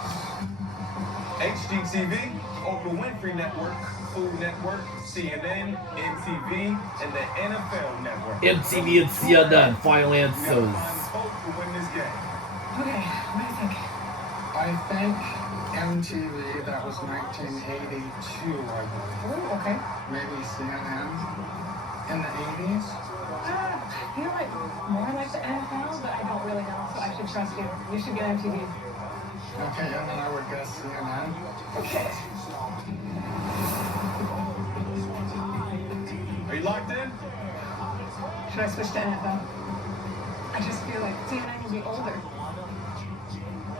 HGTV, Oprah Winfrey Network, Food Network, CNN, MTV, and the NFL Network. MTV and CNN, final answers. Vote to win this game. Okay, what do you think? I think MTV, that was 1982, I believe. Oh, okay. Maybe CNN in the 80s. I feel like more like the NFL, but I don't really know, so I should trust you. You should get MTV. Okay, and then I would guess CNN. Okay. Are you locked in? Should I switch to NFL? I just feel like CNN will be older.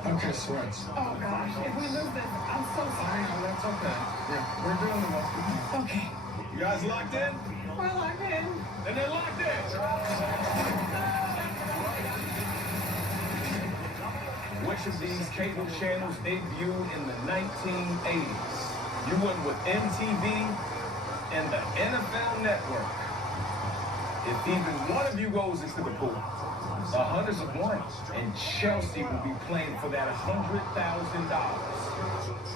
Okay, switch. Oh gosh, if we lose this, I'm so sorry. No, that's okay. Yeah, we're doing the best we can. Okay. You guys locked in? We're locked in. And they're locked in. Which of these cable channels debuted in the 1980s? You went with MTV and the NFL Network. If even one of you goes into the pool, the Hunters have won, and Chelsea will be playing for that $100,000.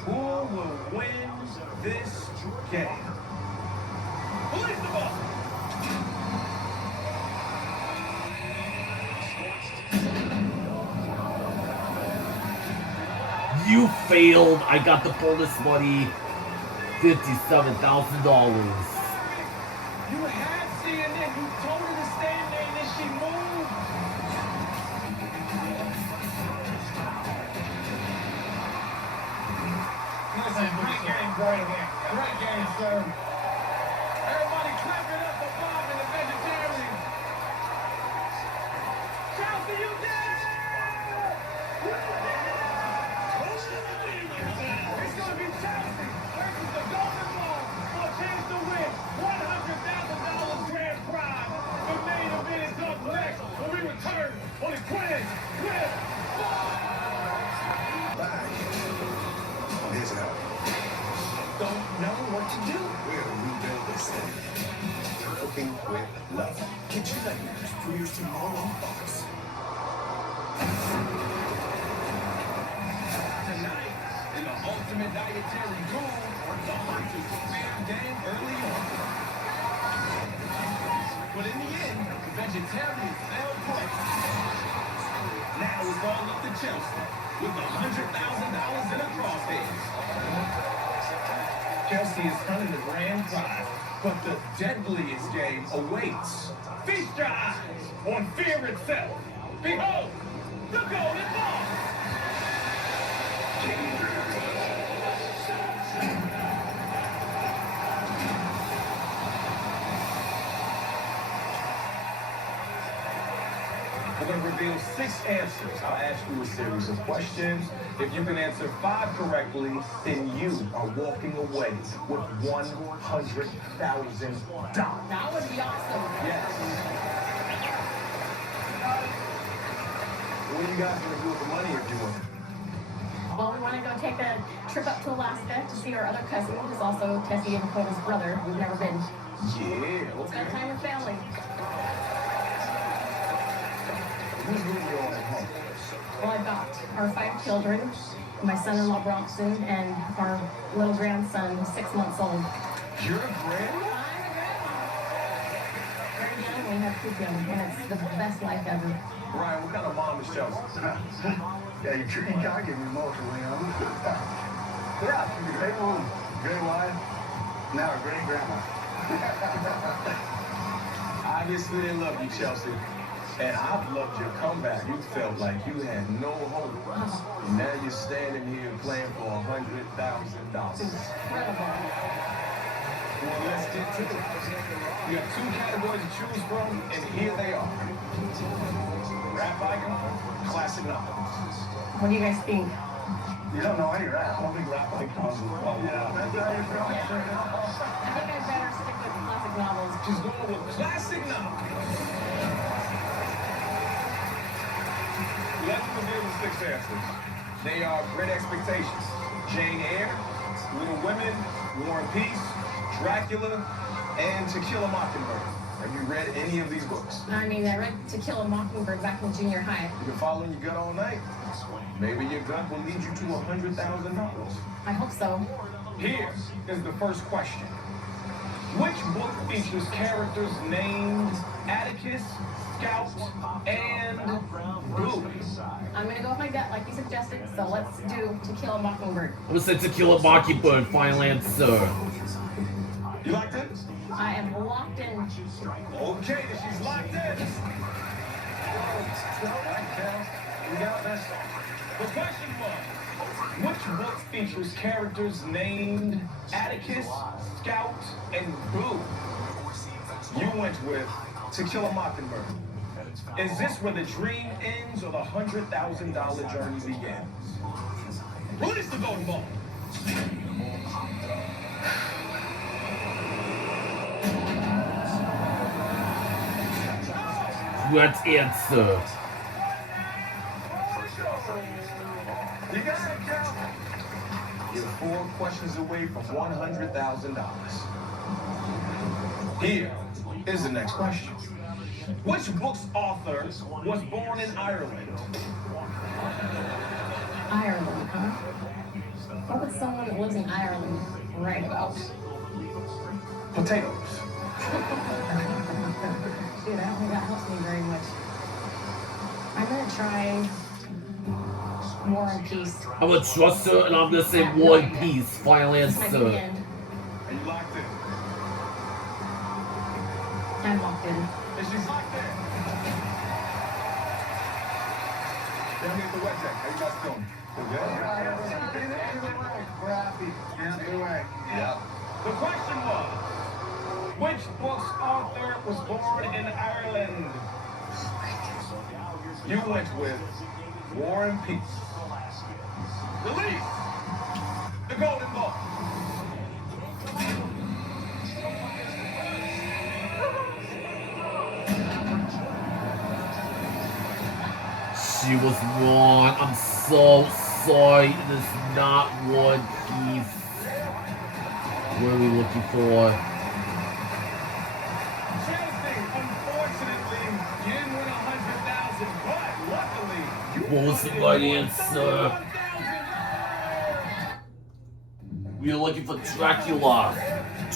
Who will win this game? Release the ball. You failed. I got the bonus money. $57,000. You had CNN. You told her to stand there, and then she moved. Listen, great game, great game. Great game, sir. Everybody clap it up for Bob and the vegetarian. Chelsea, you did it! You did it! It's going to be Chelsea versus the Golden Ball for a chance to win $100,000 grand prize. The main event is up next. Cooking with love. Kitchen Nightmares premieres tomorrow on Fox. Tonight, in the ultimate dietary duel, the hunters fair game early on. But in the end, the vegetarians fell prey. Now it's all up to Chelsea with $100,000 in a crosshairs. Chelsea is hunting the grand prize, but the deadliest game awaits. Feast your eyes on fear itself. Behold, the golden ball. We're going to reveal 6 answers. I'll ask you a series of questions. If you can answer 5 correctly, then you are walking away with $100,000. That would be awesome. Yes. What are you guys going to do with the money if you win? Well, we want to go take a trip up to Alaska to see our other cousin, who's also Tessie and Dakota's brother. We've never been. Yeah, okay. Spend time with family. Who's moving you all at home? Well, I've got our 5 children, my son-in-law Bronson, and our little grandson, who's 6 months old. You're a grandma? Very young, we have 2 young, and it's the best life ever. Ryan, what kind of mom is Chelsea? Yeah, you gotta give me emotional, you know? Yeah, she's a great mom, great wife, now a great grandma. Obviously, they love you, Chelsea. And I've loved your comeback. You felt like you had no hope. And now you're standing here playing for $100,000. Incredible. Well, let's get to it. We have 2 categories to choose from, and here they are. Rap icon, classic novels. What do you guys think? You don't know any rap. I don't think rap icons is well. Yeah, that's how you're from. I think I'd better stick with classic novels. She's going with classic novels. Let's reveal the 6 answers. They are Great Expectations, Jane Eyre, Little Women, War and Peace, Dracula, and To Kill a Mockingbird. Have you read any of these books? I mean, I read To Kill a Mockingbird back in junior high. You've been following your gut all night. Maybe your gut will lead you to $100,000. I hope so. Here is the first question. Which book features characters named Atticus, Scout, and Blue? I'm gonna go with my gut like you suggested, so let's do To Kill a Mockingbird. I'm gonna say To Kill a Mockingbird, final answer. You locked in? I am locked in. Okay, she's locked in. We got this. The question was, which book features characters named Atticus, Scout, and Blue? You went with To Kill a Mockingbird. Is this where the dream ends or the $100,000 journey begins? Release the golden ball. Correct answer. You got it, Cal. You're 4 questions away from $100,000. Here is the next question. Which book's author was born in Ireland? Ireland, huh? What would someone that lives in Ireland write about? Potatoes. Dude, I don't think that helps me very much. I'm gonna try War and Peace. I'm gonna trust her and I'm gonna say War and Peace, final This might be the answer. end. Are you locked in? I'm locked in. And she's locked in. Down here at the wet deck. How you guys doing? Good? Crappy. Can't do it. Yep. The question was, which book's author was born in Ireland? You went with War and Peace. Release the golden ball. She was wrong. I'm so sorry. It is not One Piece. What are we looking for? What was the right answer? We are looking for Dracula.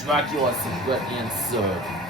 Dracula is the correct answer.